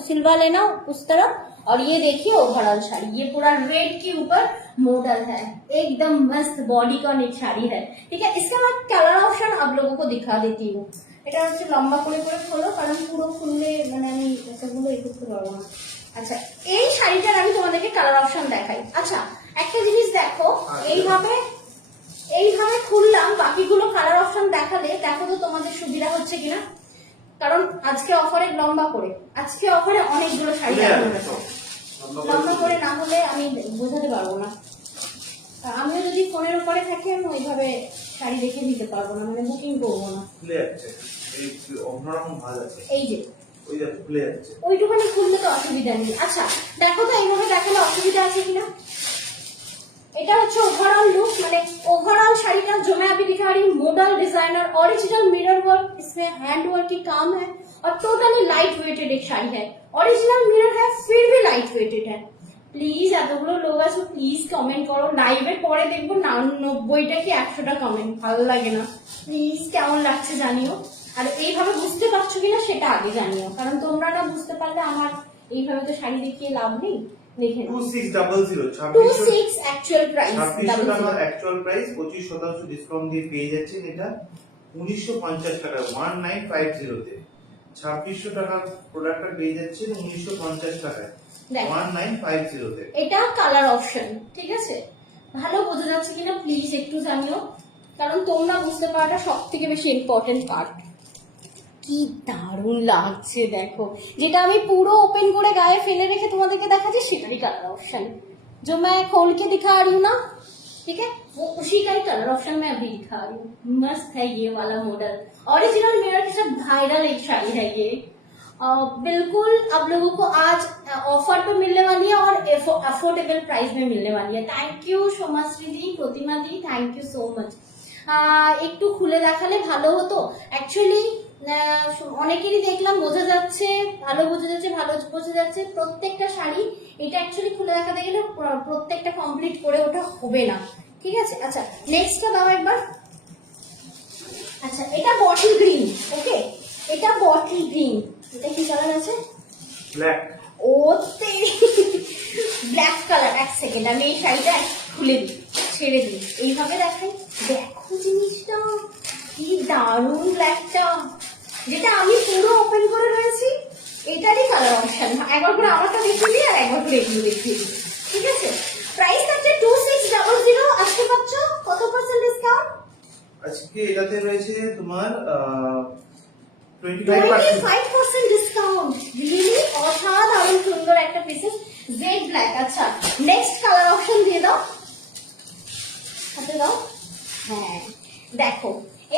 सिलवा लेना उस तरफ और ये देखिए ओवरऑल साड़ी ये पूरा रेड के ऊपर मॉडल है एकदम मस्त बॉडी का नेक साड़ी है ठीक है इसका मैं कलर ऑप्शन आप लोगों को दिखा देती हूँ এটা হচ্ছে লম্বা করে করে খোলো কারণ পুরো খুললে মানে আমি এতগুলো এই করতে পারবো না আচ্ছা এই শাড়িটার আমি তোমাদেরকে কালার অপশন দেখাই আচ্ছা একটা জিনিস দেখো এইভাবে এইভাবে খুললাম বাকিগুলো কালার অপশন দেখালে দেখো তো তোমাদের সুবিধা হচ্ছে কিনা কারণ আজকে অফারে লম্বা করে আজকে অফারে অনেকগুলো শাড়ি আছে লম্বা করে না হলে আমি বোঝাতে পারবো না আমিও যদি ফোনের উপরে থাকি আমি ওইভাবে শাড়ি দেখে দিতে পারবো না মানে বুকিং করবো না খুলে যাচ্ছে এই অন্যরকম ভালো আছে এই যে ওই যে খুলে যাচ্ছে ওইটুখানি খুললে তো অসুবিধা নেই আচ্ছা দেখো তো এইভাবে দেখালে অসুবিধা আছে কিনা এটা হচ্ছে ओवरऑल लुक মানে ओवरऑल শাড়িটা जो मैं अभी दिखा रही हूँ model designer original mirror work इसमें हैंड वर्क की काम है और टोटली लाइट वेटेड एक शाड़ी है ओरिजिनल मिरर है फिर भी लाइट वेटेड है প্লিজ এতগুলো লোক আছে প্লিজ কমেন্ট করো লাইভে পরে দেখবো 90টা কি 100টা কমেন্ট ভালো লাগে না প্লিজ কেমন লাগছে জানিও আর এইভাবে বুঝতে পারছো কিনা সেটা আগে জানিও কারণ তোমরা না বুঝতে পারলে আমার এইভাবে তো শাড়ি দেখিয়ে লাভ নেই দেখে 2600 26 অ্যাকচুয়াল প্রাইস 2600 টাকা অ্যাকচুয়াল প্রাইস 25% ডিসকাউন্ট দিয়ে পেয়ে যাচ্ছেন এটা 1950 টাকা 1950 তে 2600 টাকা প্রোডাক্টটা পেয়ে যাচ্ছেন 1950 টাকায় 1950 তে এটা কালার অপশন ঠিক আছে ভালো বোঝা যাচ্ছে কিনা প্লিজ একটু জানিও কারণ তোমরা বুঝতে পারাটা সবথেকে বেশি ইম্পর্টেন্ট পার্ট কি দারুণ লাগছে দেখো যেটা আমি পুরো ওপেন করে গায়ে ফেলে রেখে তোমাদেরকে দেখাচ্ছি সেটারই কালার ऑप्शन जो मैं खोल के दिखा रही हूँ ना ठीक है वो उसी का ही कलर ऑप्शन मैं अभी दिखा रही हूँ मस्त है ये वाला मॉडल ओरिजिनल मिरर के साथ वायरल एक शाड़ी है ये बिल्कुल आप लोगों को आज ऑफर पे मिलने वाली है और अफोर्डेबल प्राइस में मिलने वाली है थैंक यू सोमाश्री दी प्रतिमा दी थैंक यू सो मच একটু খুলে দেখালে ভালো হতো অ্যাকচুয়ালি অনেকেরই দেখলাম বোঝা যাচ্ছে ভালো বোঝা যাচ্ছে প্রত্যেকটা শাড়ি এটা অ্যাকচুয়ালি খুলে দেখাতে গেলে প্রত্যেকটা কমপ্লিট করে ওটা হবে না ঠিক আছে আচ্ছা নেক্সটটা দাও একবার আচ্ছা এটা বটল গ্রিন ওকে এটা বটল গ্রিন এটা কি কালার আছে ব্ল্যাক ওতে ব্ল্যাক কালার এক সেকেন্ড আমি এই শাড়িটা খুলে দিই ছেড়ে দিই এইভাবে দেখাই দেখো জিনিসটা কি দারুণ ব্ল্যাকটা যেটা আমি পুরো ওপেন করে রয়েছি এটারই কালার অপশন একবার করে আমারটা দেখিয়ে দিই আর একবার করে এগুলো দেখিয়ে দিই ঠিক আছে প্রাইস আছে 2600 আজকে পাচ্ছ কত পার্সেন্ট ডিসকাউন্ট আজকে এটাতে রয়েছে তোমার 25% ডিসকাউন্ট রিয়েলি অসাধারণ সুন্দর একটা পিসেস জেড ব্ল্যাক আচ্ছা নেক্সট কালার অপশন দিয়ে দাও হাতে দাও হ্যাঁ দেখো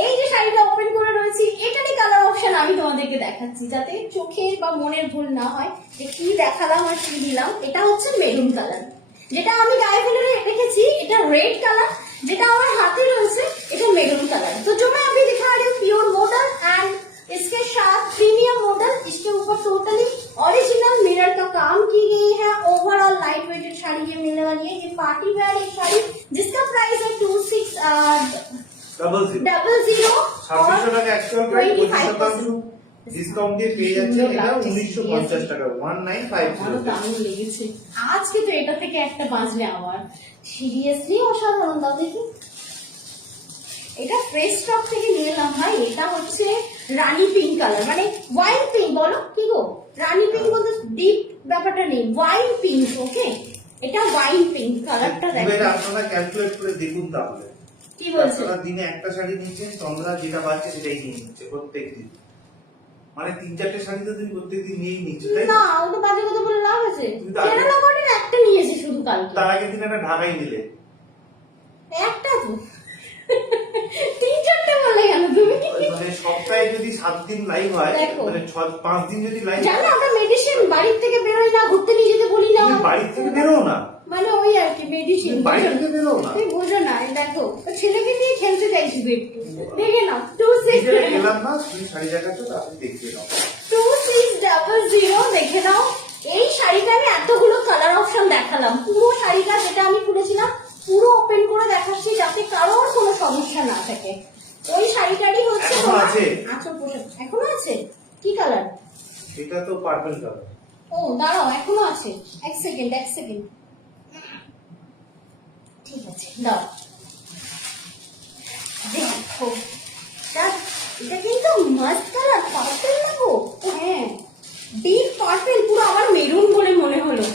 এই যে শাড়িটা ওপেন করে রয়েছি এটারই কালার অপশন আমি তোমাদেরকে দেখাচ্ছি যাতে চোখের বা মনের ভুল না হয় যে কি দেখালাম আর কি দিলাম এটা হচ্ছে মেরুন কালার যেটা আমি গায়ে ফেলে রেখেছি এটা রেড কালার যেটা আমার হাতে রয়েছে এটা মেরুন কালার তো जो मैं अभी दिखा रही हूँ प्योर मॉडल एंड इसके साथ प्रीमियम मॉडल इसके ऊपर टोटली ओरिजिनल मिरर का काम की गई है ओवरऑल लाइट वेटेड साड़ी ये मिलने वाली है ये पार्टी वेयर एक साड़ी जिसका प्राइस है 2600 টাকা অ্যাকচুয়াল প্রাইস 25% ডিসকাউন্ট দিয়ে পেয়ে যাচ্ছেন এটা 1950 টাকা 1950 দারুণ লেগেছে আজকে তো এটা থেকে একটা বাঁচলে আমার সিরিয়াসলি অসাধারণ দাও দেখি এটা ফ্রেশ স্টক থেকে নিয়ে এলাম ভাই এটা হচ্ছে রানী পিঙ্ক কালার মানে ওয়াইন পিঙ্ক বলো কি গো রানী পিঙ্ক বলতে ডিপ ব্যাপারটা নেই ওয়াইন পিঙ্ক ওকে এটা ওয়াইন পিঙ্ক কালারটা দেখো এটা আপনারা ক্যালকুলেট করে দেখুন তাহলে কি বলছো আপনারা দিনে একটা শাড়ি নিচ্ছেন চন্দ্রা যেটা পাচ্ছে সেটাই নিয়ে নিচ্ছে প্রত্যেকদিন মানে 3-4টে শাড়ি তো তুমি প্রত্যেকদিন নিয়েই নিচ্ছ তাই না ও তো বাজে কথা বলে লাভ আছে কেরালা কটন একটা নিয়েছি শুধু কালকে তার আগের দিন একটা ঢাকাই নিলে একটা তো 3-4টে বলে কেন তুমি মানে সপ্তাহে যদি 7 দিন লাইভ হয় মানে 5 দিন যদি লাইভ জানো আমরা মেডিসিন বাড়ির থেকে বেরোই না ঘুরতে নিয়ে যেতে বলি না তুমি বাড়ি থেকে বেরো না মানে ওই আর কি মেডিসিন বাড়ি থেকে বেরো না তুমি বোঝো না এই দেখো ছেলেকে নিয়ে খেলতে চাইছি একটু দেখে নাও 26 গেলাম না তুমি শাড়ি দেখাচ্ছ আপনি দেখতে নাও 2600 দেখে নাও এই শাড়িটা আমি এতগুলো কালার অপশন দেখালাম, পুরো শাড়িটা যেটা আমি খুলেছিলাম পুরো ওপেন করে দেখাচ্ছি যাতে কারোর কোনো সমস্যা না থাকে। ওই শাড়িটারই হচ্ছে এখনো তোমার আছে? আঁচল পোশাক এখনো আছে। কি কালার? এটা তো পার্পল কালার। ও দাঁড়াও, এখনো আছে, এক সেকেন্ড। ঠিক আছে দাও, দেখো এটা কিন্তু মাস্ট কালার, পার্পল না গো? ও হ্যাঁ, ডিপ পার্পল, পুরো আমার মেরুন বলে মনে হলো।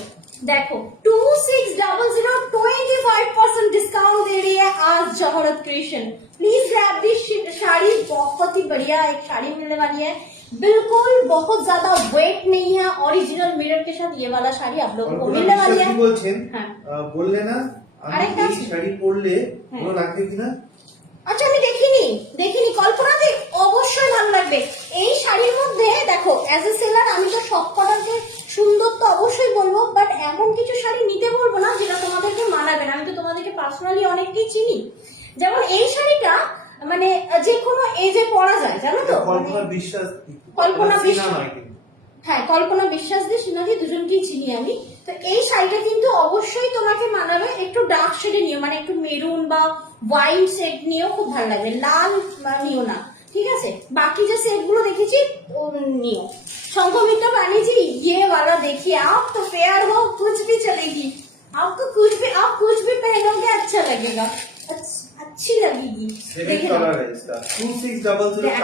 देखो 2600 25% डिस्काउंट दे रही है आज Jauharat creation. Please grab this sari, बहुत ही बढ़िया एक साड़ी मिलने वाली है, बिल्कुल बहुत ज्यादा वेट नहीं है, ओरिजिनल मिरर के साथ ये वाला साड़ी आप लोगों को मिलने वाली है। বলছেন বললে না আমি আরেকটা এই শাড়ি পরলে ভালো লাগবে কিনা? আচ্ছা আমি দেখিনি কল্পনা দেখ, অবশ্যই ভালো লাগবে। এই শাড়ির মধ্যে দেখো অ্যাজ এ সেলার আমি তো সব কটাকে সুন্দর তো অবশ্যই বলবো, বাট এমন কিছু শাড়ি নিতে বলবো না যেটা তোমাদেরকে মানাবে না। আমি তো তোমাদেরকে পার্সোনালি অনেককেই চিনি, যেমন এই শাড়িটা মানে যে কোনো এজে পরা যায়, জানো তো? কল্পনা বিশ্বাস নয় কিন্তু। হ্যাঁ, কল্পনা বিশ্বাস দিয়ে সিনাজি দুজনকেই চিনি আমি। তো এই শাড়িটা কিন্তু অবশ্যই তোমাকে মানাবে। একটু ডার্ক শেডে নিও, মানে একটু মেরুন বা ওয়াইন শেড নিয়েও খুব ভালো লাগবে, লাল নিও না, ঠিক আছে? বাকি যে সেট গুলো দেখেছি নিও। संगमित्रा पानी जी ये वाला देखिए, आप तो फेयर हो कुछ भी चलेगी, आपको आप कुछ भी पहनोगे अच्छा लगेगा, अच्छी लगेगी। सेवन कलर है इसका 2600 2600 টাকা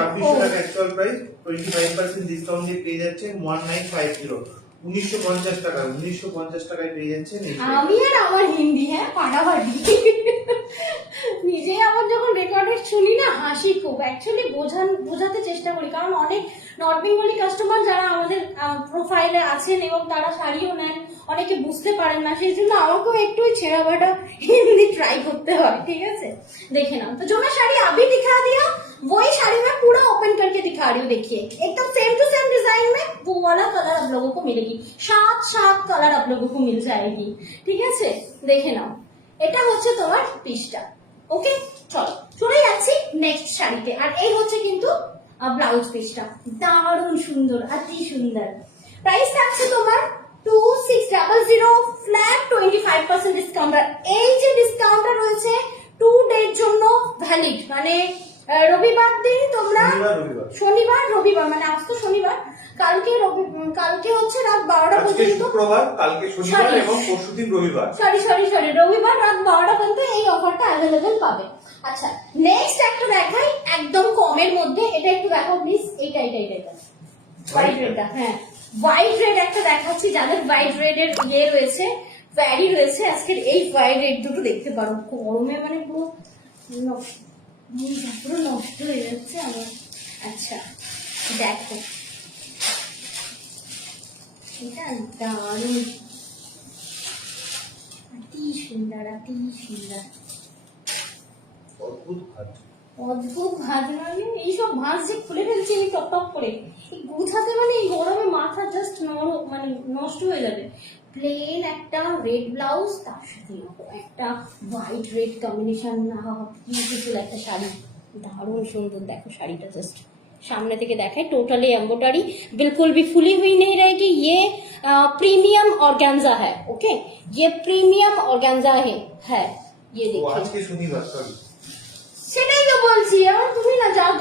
एक्चुअल प्राइस, 25% ডিসকাউন্ট দিয়ে পেয়ে যাচ্ছেন 1950 1950 টাকা 1950 টাকায় পেয়ে যাচ্ছেন এই শাড়ি। আমি আর আমার হিন্দি হ্যাঁ ফাটাফাটি নিজেই আবার যখন রেকর্ডেড শুনি না হাসি খুব, অ্যাকচুয়ালি বোঝাতে চেষ্টা করি, কারণ অনেক নর্থ বেঙ্গলি কাস্টমার যারা আমাদের প্রোফাইলে আছেন এবং তারা শাড়িও নেন, অনেকে বুঝতে পারেন না, সেই জন্য আমাকেও একটু ছেঁড়া বাটা হিন্দি ट्राई करते হয়, ठीक है? देखे ना, तो जो मैं साड़ी अभी दिखा दिया वही साड़ी मैं पूरा ओपन करके दिखा रही हूँ, देखिए एकदम सेम टू सेम डिजाइन में वो वाला कलर आप लोगों को मिलेगी, 7 कलर आप लोगों को मिल जाएगी, ठीक है? देखे नाओ এটা হচ্ছে তোমার পিসটা। ওকে, চলে যাচ্ছি নেক্সট শাড়িতে। আর এই হচ্ছে কিন্তু ব্লাউজ পিসটা, দারুণ সুন্দর, অতি সুন্দর। প্রাইস থাকছে তোমার 2600 ফ্ল্যাট 25% ডিসকাউন্ট। আর এই যে ডিসকাউন্টটা রয়েছে 2 ডের জন্য ভ্যালিড, মানে রবিবার দিন তোমরা, শনিবার রবিবার, মানে আজ তো শনিবার, কালকে হচ্ছে রাত 12টা পর্যন্ত, শুক্রবার, কালকে শনিবার এবং পরশুদিন রবিবার, সরি রবিবার রাত 12টা পর্যন্ত এই অফারটা অ্যাভেলেবেল পাবে। আচ্ছা নেক্সট একটা দেখাই একদম কমের মধ্যে, এটা একটু দেখাও প্লিজ, এইটা হোয়াইট রেডটা, হ্যাঁ হোয়াইট রেড একটা দেখাচ্ছি, যাদের হোয়াইট রেড এর ইয়ে রয়েছে, ভ্যারি রয়েছে, আজকের এই হোয়াইট রেড দুটো দেখতে পারো, গরমে মানে পুরো নষ্ট হয়ে যাচ্ছে আমার। আচ্ছা দেখো এটা দারুণ, অতি সুন্দর, অদ্ভুত ভাঁজ, মানে এইসব ভাঁজ যে খুলে ফেলছি আমি টপ করে, এই গুছাতে মানে এই গরমে মাথা জাস্ট মানে নষ্ট হয়ে যাবে। প্লেন একটা রেড ব্লাউজ, তার সাথে একটা হোয়াইট রেড কম্বিনেশন, বিউটিফুল একটা শাড়ি, দারুণ সুন্দর। দেখো শাড়িটা জাস্ট सामने থেকে দেখাই, टोटली एम्ब्रॉयडरी, बिल्कुल भी फुली हुई नहीं रहेगी, ये प्रीमियम ऑर्गेन्जा है, ओके ये प्रीमियम ऑर्गेन्जा है ये देखिए। আজকে শনিবার, সরি সেটাই তো বলছি, আমার তুমি না যাও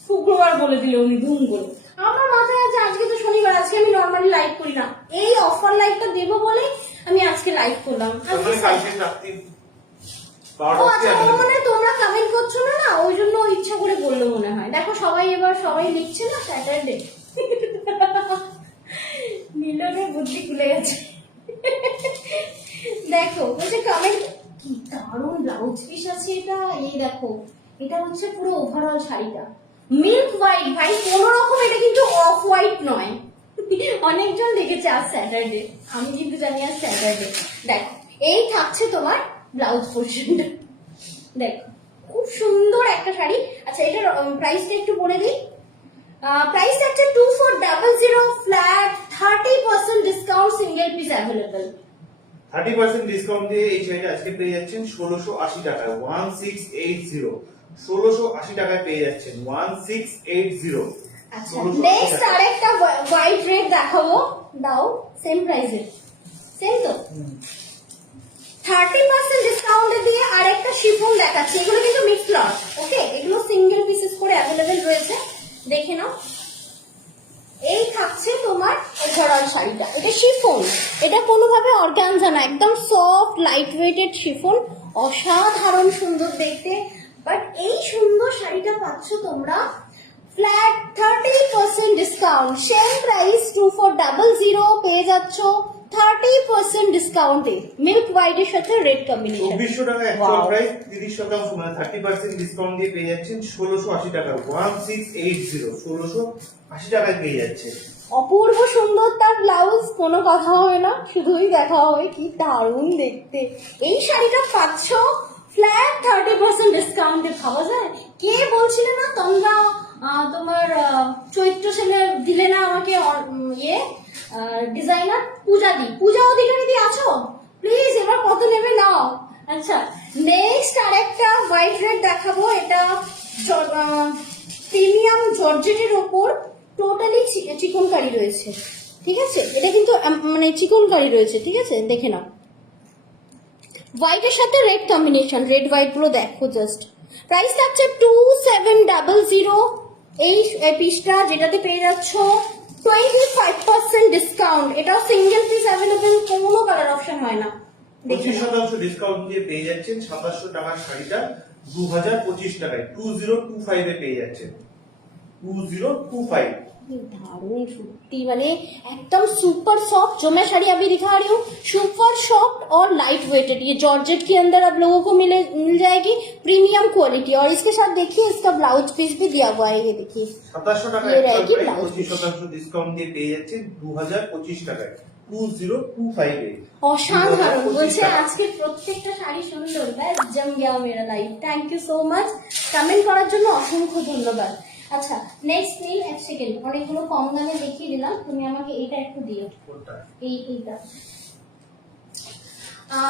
শুক্রবার বলে দিলে উনি ধুম করে, আমার মাথায় আছে আজকে তো শনিবার, আজকে আমি নরমালি লাইভ করি না, এই অফার লাইভটা দেবো বলে আমি আজকে লাইভ করলাম। ও আচ্ছা, মানে তোমরা কমেন্ট করছো না, ওই জন্য ইচ্ছা করে বললো মনে হয়। দেখো সবাই লিখছে না স্যাটারডে, মিলনের বুদ্ধি খুলে গেছে। দেখো বলছে কমেন্ট, কি দারুণ ব্লাউজ পিস আছে এটা, এই দেখো এটা হচ্ছে পুরো ওভারঅল শাড়িটা মিল্ক হোয়াইট, ভাই কোনো রকম এটা কিন্তু অফ হোয়াইট নয়। অনেকজন লিখেছে আজ স্যাটারডে, আমি কিন্তু জানি আজ স্যাটারডে। দেখো এই থাকছে তোমার ব্লাউজ পোর্শনটা, দেখো খুব সুন্দর একটা শাড়ি। আচ্ছা এটার প্রাইসটা একটু বলে দিই, প্রাইস থাকছে 2400 flat 30% discount, single piece available. 30% discount দিয়ে এই শাড়িটা আজকে পেয়ে যাচ্ছেন 1680 টাকায়, 1680 টাকায় পেয়ে যাচ্ছেন 1680। আচ্ছা নেক্সট আরেকটা হোয়াইট রেড দেখাবো, দাও সেম প্রাইসে, সেম তো। 30% ডিসকাউন্টে দিয়ে আরেকটা শিফন দেখাচ্ছি, এগুলো কিন্তু মিক্স লট, ওকে, এগুলো সিঙ্গেল পিসেস করে অ্যাভেলেবেল রয়েছে, দেখে নাও। এই থাকছে তোমার ওভারঅল শাড়িটা, এটা শিফন, এটা কোনোভাবে অর্গানজা না, একদম সফট লাইট ওয়েটেড শিফন, অসাধারণ সুন্দর দেখতে। বাট এই সুন্দর শাড়িটা পাচ্ছ তোমরা ফ্ল্যাট 30% ডিসকাউন্ট, সেম প্রাইস 2400 পেয়ে যাচ্ছ 30% ডিসকাউন্টে, মিল্ক হোয়াইটের সাথে রেড কম্বিনেশন। 2400 টাকা অ্যাকচুয়াল প্রাইস, 30% মানে 30% ডিসকাউন্ট দিয়ে পেয়ে যাচ্ছেন 1680 টাকা, 1680, 1680 টাকায় পেয়ে যাচ্ছে। অপূর্ব সুন্দর তার ব্লাউজ, কোনো কথা হবে না, শুধুই দেখা হবে, কি দারুণ দেখতে। এই শাড়িটা পাচ্ছ ফ্ল্যাট 30% ডিসকাউন্টে, ভাবা যায়? কে বলছিলে না তোমরা তোমার চৈত্র সেলে দিলে না আমাকে ইয়ে ডিজাইনার পূজা অধিকারী দি আছো, প্লিজ এবার কত নেবে নাও। আচ্ছা, নেক্সট আরেকটা হোয়াইট রেড দেখাবো, এটা প্রিমিয়াম জর্জেটের ওপর টোটালি চিকনকারি রয়েছে, ঠিক আছে, এটা কিন্তু মানে চিকনকারি রয়েছে, ঠিক আছে, দেখে নাও। হোয়াইটের সাথে রেড কম্বিনেশন, রেড হোয়াইট গুলো দেখো জাস্ট। প্রাইস থাকছে 2700, এই পিসটা যেটাতে পেয়ে যাচ্ছ 25% ডিসকাউন্ট, এটাও সিঙ্গেল পিস অ্যাভেলেবেল, কোনো কালার অপশন হয় না। 25% ডিসকাউন্ট দিয়ে পেয়ে যাচ্ছেন 2700 টাকার শাড়িটা 2025 টাকায় 2025 এ পেয়ে যাচ্ছেন, 2025। दारुण सच्ची, মানে एकदम सुपर सॉफ्ट, जो मैं साड़ी अभी दिखा रही हूँ सुपर सॉफ्ट और लाइट वेटेड, ये जॉर्जेट के अंदर आप लोगों को मिल जाएगी प्रीमियम क्वालिटी। और इसके साथ देखिए इसका ब्लाउज पीस भी दिया हुआ है, ये देखिए 2700 টাকা ये रहेगी অ্যাকচুয়াল ब्लाउज প্রাইস, 25% ডিসকাউন্ট দিয়ে পেয়ে যাচ্ছেন 2025 টাকায় 2025 এ। অসাধারণ 2025 বলছে টাকা। আজকে প্রত্যেকটা শাড়ি সুন্দর, ব্যাস জম গয়া মেরা life. Thank you so much, comment করার জন্য অসংখ্য ধন্যবাদ। আচ্ছা, নেক্সট নিন, এক সেকেন্ড, অনেকগুলো কম দামে দেখিয়ে দিলাম, তুমি আমাকে এইটা একটু দিও, কোনটা? এইটা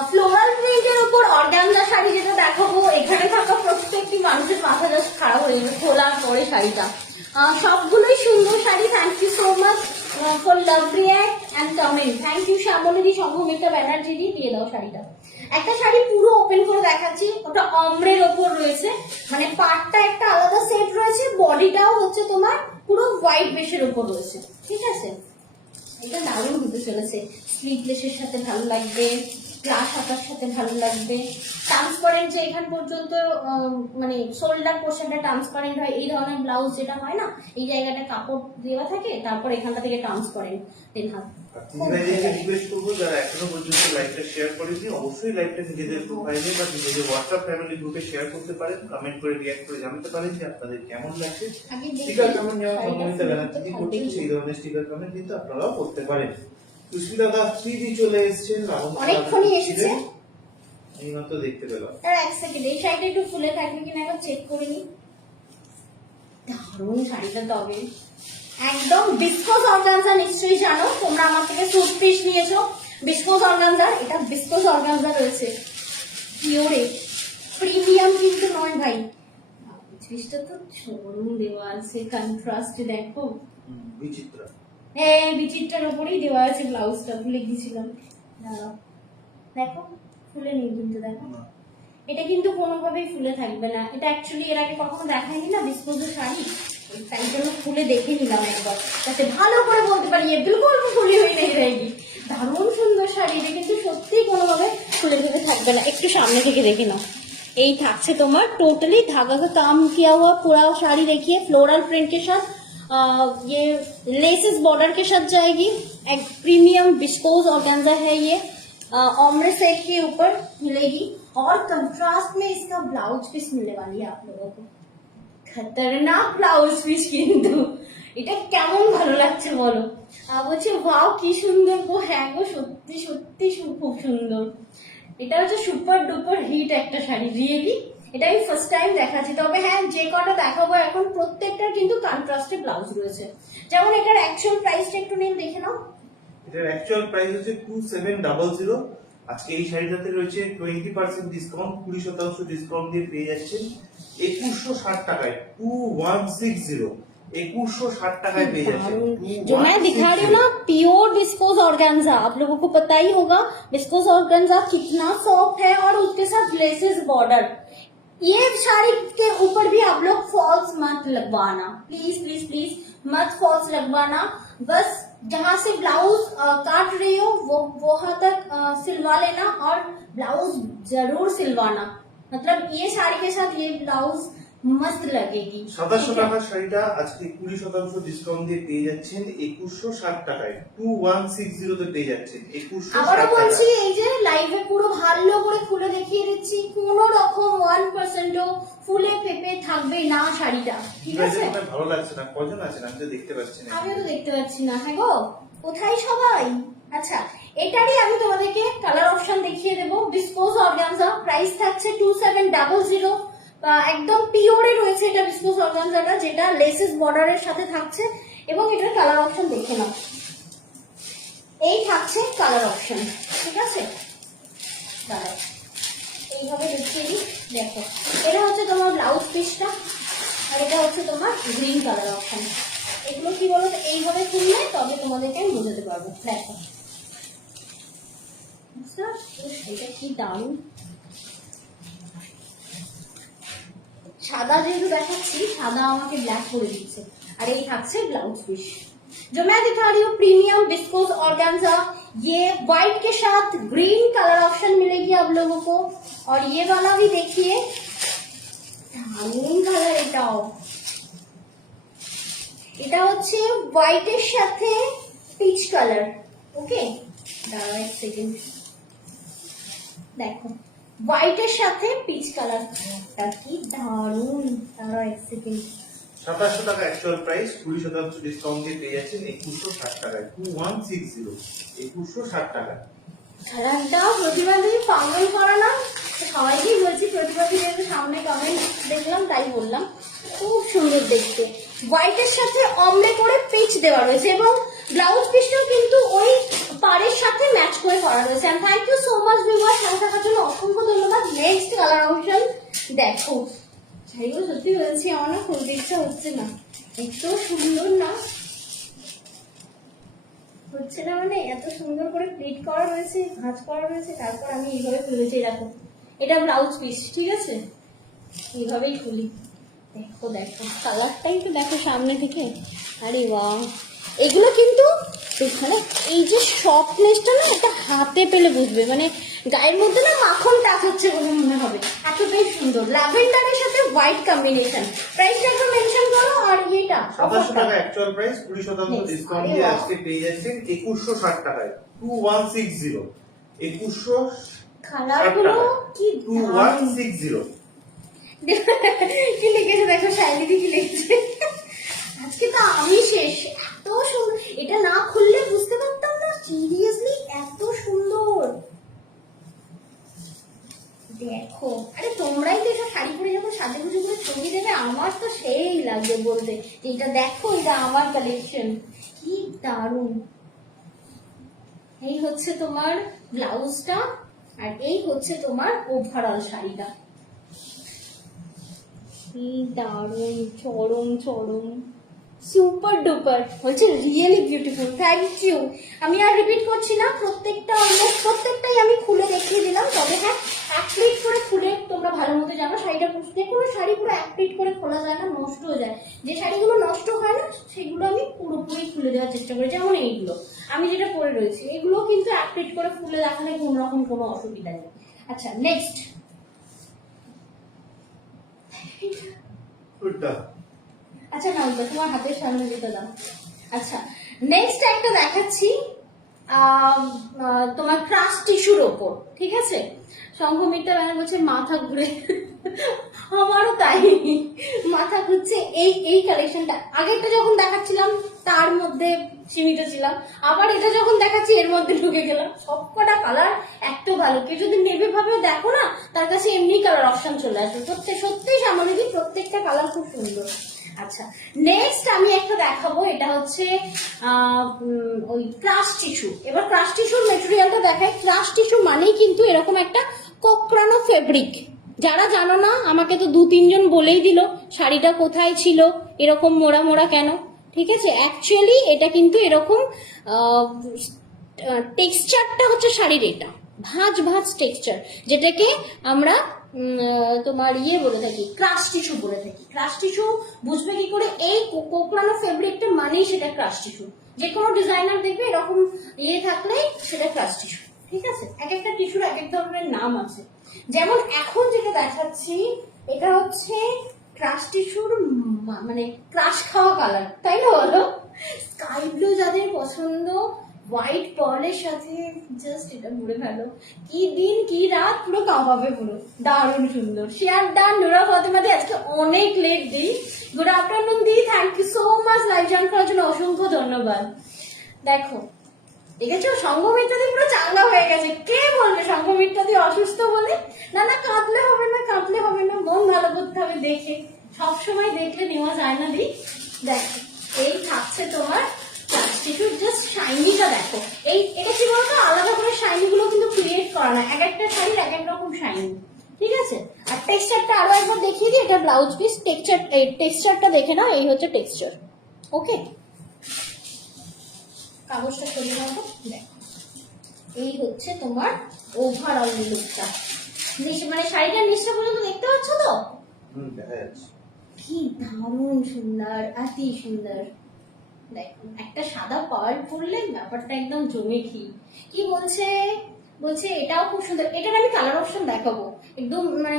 ফ্লোরাল প্রিন্টের উপর অর্গানজা শাড়ি যেটা দেখাবো, এখানে থাকা প্রত্যেকটি মানুষের মাথা জাস্ট খারাপ হয়ে যাবে খোলার পরে শাড়িটা। সবগুলোই সুন্দর sari. Thank you so much for love react and comment. Thank you শ্যামলিদি, সংঘমিত্রা ব্যানার্জি দি, দিয়ে দাও শাড়িটা। একটা শাড়ি পুরো ওপেন করে দেখাচ্ছি, ওটা অমরের ওপর রয়েছে, মানে পাটটা একটা আলাদা সেট রয়েছে, বডিটাও হচ্ছে তোমার পুরো হোয়াইট বেসের ওপর রয়েছে, ঠিক আছে। এটা দারুণ হতে চলেছে, স্লিভলেসের সাথে ভালো লাগবে, ক্লাস হাতার সাথে ভালো লাগবে, ট্রান্সপারেন্ট যে এখান পর্যন্ত মানে শোল্ডার পোর্শনটা ট্রান্সপারেন্ট হয়, এই ধরনের ব্লাউজ যেটা হয় না, এই জায়গাটা কাপড় দেওয়া থাকে, তারপর এখানটা থেকে ট্রান্সপারেন্ট, দেন হাত। রিকোয়েস্ট করবো যারা এখনো পর্যন্ত লাইভটা শেয়ার করেনি, অবশ্যই লাইভটা নিজেদের প্রোফাইলে বা নিজেদের হোয়াটসঅ্যাপ ফ্যামিলি গ্রুপে শেয়ার করতে পারেন, কমেন্ট করে রিঅ্যাক্ট করে জানাতে পারেন যে আপনাদের কেমন লাগছে। স্টিকার কমেন্ট যেমন সংগমিতা ব্যানার্জি করছেন, সেই ধরনের স্টিকার কমেন্ট কিন্তু আপনারাও করতে পারেন। সুস্মিতা দাস দিদি চলে এসেছেন, অনেকক্ষণই এসেছে, এইমাত্র দেখতে পেলাম। তার এক সেকেন্ড, এই শাড়িটা একটু ফুলে থাকবে কিনা একবার চেক করে নি। দারুণ শাড়িটা, তবে একদম বিস্কোস অর্গানজা, নিশ্চয়ই জানো তোমরা, আমার থেকে স্যুট পিস নিয়েছো বিস্কোস অর্গানজার, এটা বিস্কোস অর্গানজা রয়েছে, পিওরে প্রিমিয়াম কিন্তু নয় ভাই, পিসটা তো চরম দেওয়া আছে, কন্ট্রাস্ট দেখো, বিচিত্রা, হ্যাঁ বিচিত্রার উপরেই দেওয়া আছে, ব্লাউজটা ভুলে গেছিলাম, দেখো ফুলে নেই কিন্তু, দেখো এটা কিন্তু কোনোভাবেই ফুলে থাকবে না, এটা অ্যাকচুয়ালি এর আগে কখনো দেখায়নি না বিস্কোজের শাড়ি, তাই জন্য খুলে দেখে নিলাম একবার, যাতে ভালো করে বলতে পারি এ বিলকুল ফুলি হয়ে নেই रहेगी। দারুণ সুন্দর শাড়ি, এটা কিন্তু সত্যি কোনোভাবে ফুলে ফুলে থাকবে না। একটু সামনে থেকে দেখে নাও, এই থাকছে তোমার টোটালি धागा का काम किया हुआ पूरा साड़ी, देखिए फ्लोरल प्रिंट के साथ, ये लेसेस बॉर्डर के साथ जाएगी, एक प्रीमियम विस्कोस ऑर्गेन्जा है ये, ओमरे सेट के ऊपर मिलेगी, और कंट्रास्ट में इसका ब्लाउज पीस मिलने वाली है आप लोगों को, खतरनाक ब्लाउज পিস কিন্তু, এটা কেমন ভালো লাগছে বলো, বলছে ওয়াও কি সুন্দর গো, হ্যাঁ গো সত্যি সত্যি খুব সুন্দর, এটা হচ্ছে সুপার ডুপার হিট একটা শাড়ি, রিয়েলি এটা আমি ফার্স্ট টাইম দেখাচ্ছি। তবে হ্যাঁ, যে কটা দেখাবো এখন প্রত্যেকটার কিন্তু কন্ট্রাস্টে ব্লাউজ রয়েছে, যেমন এটার অ্যাকচুয়াল প্রাইসটা একটু নিন দেখে নাও। এটার অ্যাকচুয়াল প্রাইস হচ্ছে 2700, আজকে এই শাড়িটাতে রয়েছে 20% ডিসকাউন্ট, 20% ডিসকাউন্ট দিয়ে পেয়ে যাচ্ছেন 2160 টাকায়, 2160 2160 টাকায় পেয়ে যাচ্ছেন। जो मैं दिखा रही हूँ ना, प्योर विस्कोस ऑर्गेन्जा, आप लोगों को पता ही होगा विस्कोस ऑर्गेन्जा कितना सॉफ्ट है, और उसके साथ लेसेस बॉर्डर। ये साड़ी के ऊपर भी आप लोग फॉल्स मत लगवाना, प्लीज प्लीज प्लीज मत फॉल्स लगवाना। बस जहाँ से ब्लाउज काट रही हो वो वहां तक सिलवा लेना, और ब्लाउज जरूर सिलवाना। मतलब ये साड़ी के साथ ये ब्लाउज मस्त लगेगी। 2700 টাকার শাড়িটা আজকে 20% ডিসকাউন্ট দিয়ে পেয়ে যাচ্ছেন 2160 টাকায়। 2160 তে পেয়ে যাচ্ছেন 2160 আবারও টাকায়। বলছি, এই যে লাইভে পুরো ভালো করে খুলে দেখিয়ে দিচ্ছি, কোন রকম 1%ও ফুলে ফেপে থাকবে না শাড়িটা, ঠিক আছে? এটা ভালো লাগছে না, কজন আছেন আমি তো দেখতে পাচ্ছি না। আমিও তো দেখতে পাচ্ছি না। হ্যাঁ গো, কোথায় সবাই? আচ্ছা, এটারই আমি তোমাদেরকে কালার অপশন দেখিয়ে দেবো। বিস্কোস অর্গানজা, প্রাইস থাকছে 2700। একদম পিওরে রয়েছে এটা বিস্কোস অর্গানজাটা, যেটা লেসেস বর্ডারের সাথে থাকছে। এবং এটার কালার অপশন দেখে নাও, এই থাকছে কালার অপশন, ঠিক আছে? দাঁড়াও, এইভাবে দেখিয়ে দিই। দেখো, এটা হচ্ছে তোমার ব্লাউজ পিসটা, আর এটা হচ্ছে তোমার গ্রিন কালার অপশন। এগুলো কি বলতো, এইভাবে খুললে তবে তোমাদেরকে আমি বোঝাতে পারবো। দেখো, এটা কি দারুণ। সাদা যেহেতু দেখাচ্ছি, সাদা আমাকে ব্ল্যাক করে দিচ্ছে। আর এই থাকছে ব্লাউज पीस जो मैं दिखा रही हूँ, प्रीमियम विस्कोस ऑर्गेन्जा। ये व्हाइट के साथ ग्रीन कलर ऑप्शन मिलेगी आप लोगों को। और ये वाला भी देखिए, দারুণ কালার এটাও। এটা হচ্ছে হোয়াইটের সাথে পিচ কালার। ওকে, দাঁড়াও এক সেকেন্ড। দেখো, হোয়াইটের সাথে পিচ কালার, কি দারুণ। দাঁড়াও এক সেকেন্ড। 2700 টাকা অ্যাকচুয়াল প্রাইস, 20% ডিসকাউন্ট দিয়ে পেয়ে যাচ্ছেন 2160 টাকায়। 2160, 2160 টাকা। কালারটা প্রতিবাদী পাগল করা না, সবাইকেই বলছি। প্রতিবাদী যেহেতু সামনে কমেন্ট দেখলাম তাই বললাম, খুব সুন্দর দেখতে। হোয়াইটের সাথে অমলে করে পিচ দেওয়া রয়েছে, এবং ব্লাউজ পিসটাও কিন্তু ওই পাড়ের সাথে ম্যাচ করে করা রয়েছে। And thank you so much viewer, সাথে থাকার জন্য অসংখ্য ধন্যবাদ। নেক্সট কালার অপশন দেখো। শাড়িগুলো সত্যি বলছি, আমার না খুলতে ইচ্ছা হচ্ছে না, এত সুন্দর না হচ্ছে না, মানে এত সুন্দর করে প্লিট করা রয়েছে, ভাঁজ করা রয়েছে, তারপর আমি এইভাবে খুলেছি। দেখো, এটা ব্লাউজ পিস, ঠিক আছে? এইভাবেই খুলি। দেখো দেখো, কালারটাই তো দেখো সামনে থেকে। আরে বাহ, এগুলো কিন্তু মানে এই যে সফটনেসটা না, এটা হাতে পেলে বুঝবে, মানে গায়ের মধ্যে না মাখন টাচ হচ্ছে বলে মনে হবে, এতটাই সুন্দর। ল্যাভেন্ডারের সাথে হোয়াইট কম্বিনেশন। প্রাইসটা একটু মেনশন করো। আর এটা 2700 টাকা অ্যাকচুয়াল প্রাইস, 20% ডিসকাউন্ট দিয়ে আজকে পেয়ে যাচ্ছেন 2160 টাকায়। 2160, 2160 কালারগুলো কি দারুণ। 2160। কি লিখেছে দেখো, শাইনিদি কি লিখেছে, আজকে তো আমি শেষ। এত সুন্দর, এটা না খুললে বুঝতে পারতাম না, সিরিয়াসলি এত সুন্দর। দেখো, আরে তোমরাই তো এসব শাড়ি পরে যখন সাজে গুজে করে ছবি দেবে, আমার তো সেই লাগবে বলতে যে এটা দেখো, এটা আমার কালেকশন, কি দারুণ। এই হচ্ছে তোমার ব্লাউজটা, আর এই হচ্ছে তোমার ওভারঅল শাড়িটা। কি দারুণ, চরম চরম, সুপার ডুপার, হচ্ছে রিয়েলি বিউটিফুল। Thank you. আমি আর রিপিট করছি না, প্রত্যেকটা অলমোস্ট প্রত্যেকটাই আমি খুলে দেখিয়ে দিলাম। তবে হ্যাঁ, এক প্লিট করে খুলে তোমরা ভালো মতো জানো শাড়িটা, যে কোনো শাড়ি পুরো এক প্লিট করে খোলা যায় না, নষ্ট হয়ে যায়। যে শাড়িগুলো নষ্ট হয় না সেগুলো আমি পুরোপুরি খুলে দেওয়ার চেষ্টা করি। যেমন এইগুলো আমি যেটা পরে রয়েছি, এগুলো কিন্তু এক প্লিট করে খুলে দেখালে কোনো রকম কোনো অসুবিধা নেই। আচ্ছা, নেক্সট। আচ্ছা নাও তো, তোমার হাতের সামনে যেটা দাও। আচ্ছা, নেক্সট একটা দেখাচ্ছি তোমার ক্রাশ টিস্যুর ওপর, ঠিক আছে? সংঘমিত্রা ব্যানার বলছে মাথা ঘুরে, আমারও তাই মাথা ঘুরছে। এই কালেকশনটা আগেরটা যখন দেখাচ্ছিলাম তার মধ্যে সীমিত ছিলাম, আবার এটা যখন দেখাচ্ছি এর মধ্যে ঢুকে গেলাম। সবকটা কালার এত ভালো, কেউ যদি নেভি ভাবেও দেখো না, তার কাছে এমনি কালার অপশন চলে আসবে। সত্যিই সামনে প্রত্যেকটা কালার খুব সুন্দর। আচ্ছা, নেক্সট আমি একটা দেখাবো, এটা হচ্ছে ওই ক্রাশ টিস্যু। এবার ক্রাশ টিস্যুর মেটেরিয়ালটা দেখাই। ক্রাশ টিস্যু মানেই কিন্তু এরকম একটা কোকড়ানো ফেব্রিক, যারা জানো না আমাকে তো 2-3 জন বলেই দিল শাড়িটা কোথায় ছিল, এরকম মোড়া মোড়া কেন। ঠিক আছে, অ্যাকচুয়ালি এটা কিন্তু এরকম টেক্সচারটা হচ্ছে শাড়ির, এটা ভাঁজ ভাঁজ টেক্সচার, যেটাকে আমরা তোমার বলে থাকি, ক্রাশ টিস্যু বলে থাকি। ক্রাশ টিস্যু বুঝবে কি করে? এই কোকড়ানো ফেব্রিকটা মানেই সেটা ক্রাশ টিস্যু। যে কোনো ডিজাইনার দেখবে এরকম থাকলে সেটা ক্রাশ টিস্যু। ঠিক আছে, এক একটা টিস্যুর এক এক ধরনের নাম আছে। যেমন এখন যেটা দেখাচ্ছি এটা হচ্ছে ক্রাশ টিস্যুর মানে ক্রাশ খাওয়া কালার, তাই না বলো? স্কাই ব্লু যাদের পছন্দ, হোয়াইট পার্লের সাথে জাস্ট এটা ঘুরে ফেলো, কি দিন কি রাত পুরো কাঁপাবে পুরো, দারুণ সুন্দর। শেয়ার ডান নুরা ফাতেমা দি, আজকে অনেক late di. Good afternoon di, thank you so much live join করার জন্য, অসংখ্য ধন্যবাদ। দেখো দেখেছো সঙ্গমিত্রা দি পুরো চাঙ্গা হয়ে গেছে। কে বলবে সঙ্গমিত্রা দি অসুস্থ বলে? না না, কাঁদলে হবে না, কাঁদলে হবে না, মন ভালো করতে হবে দেখে, সবসময় দেখলে নেওয়া যায় না দি। দেখো এই থাকছে তোমার টিস্যুর জাস্ট শাইনিটা দেখো। এটা কি বলতো, আলাদা করে শাইনি গুলো কিন্তু ক্রিয়েট করা না, এক একটা শাড়ির এক এক রকম শাইনি। ঠিক আছে, আর টেক্সচারটা আরো একবার দেখিয়ে দিই, এটা ব্লাউজ পিস। টেক্সচারটা দেখে নাও, এই হচ্ছে টেক্সচার। ওকে, কাগজটা সরিয়ে রাখো। দেখো এই হচ্ছে তোমার ওভারঅল লুকটা, মানে শাড়িটার নিচটা পর্যন্ত দেখতে পাচ্ছ তো? দেখা যাচ্ছে। কি দারুণ সুন্দর, অতি সুন্দর। দেখুন একটা সাদা পার্ল পরলে ব্যাপারটা একদম জমে কি বলছে এটাও খুব সুন্দর। এটার আমি কালার অপশন দেখাবো, একদম মানে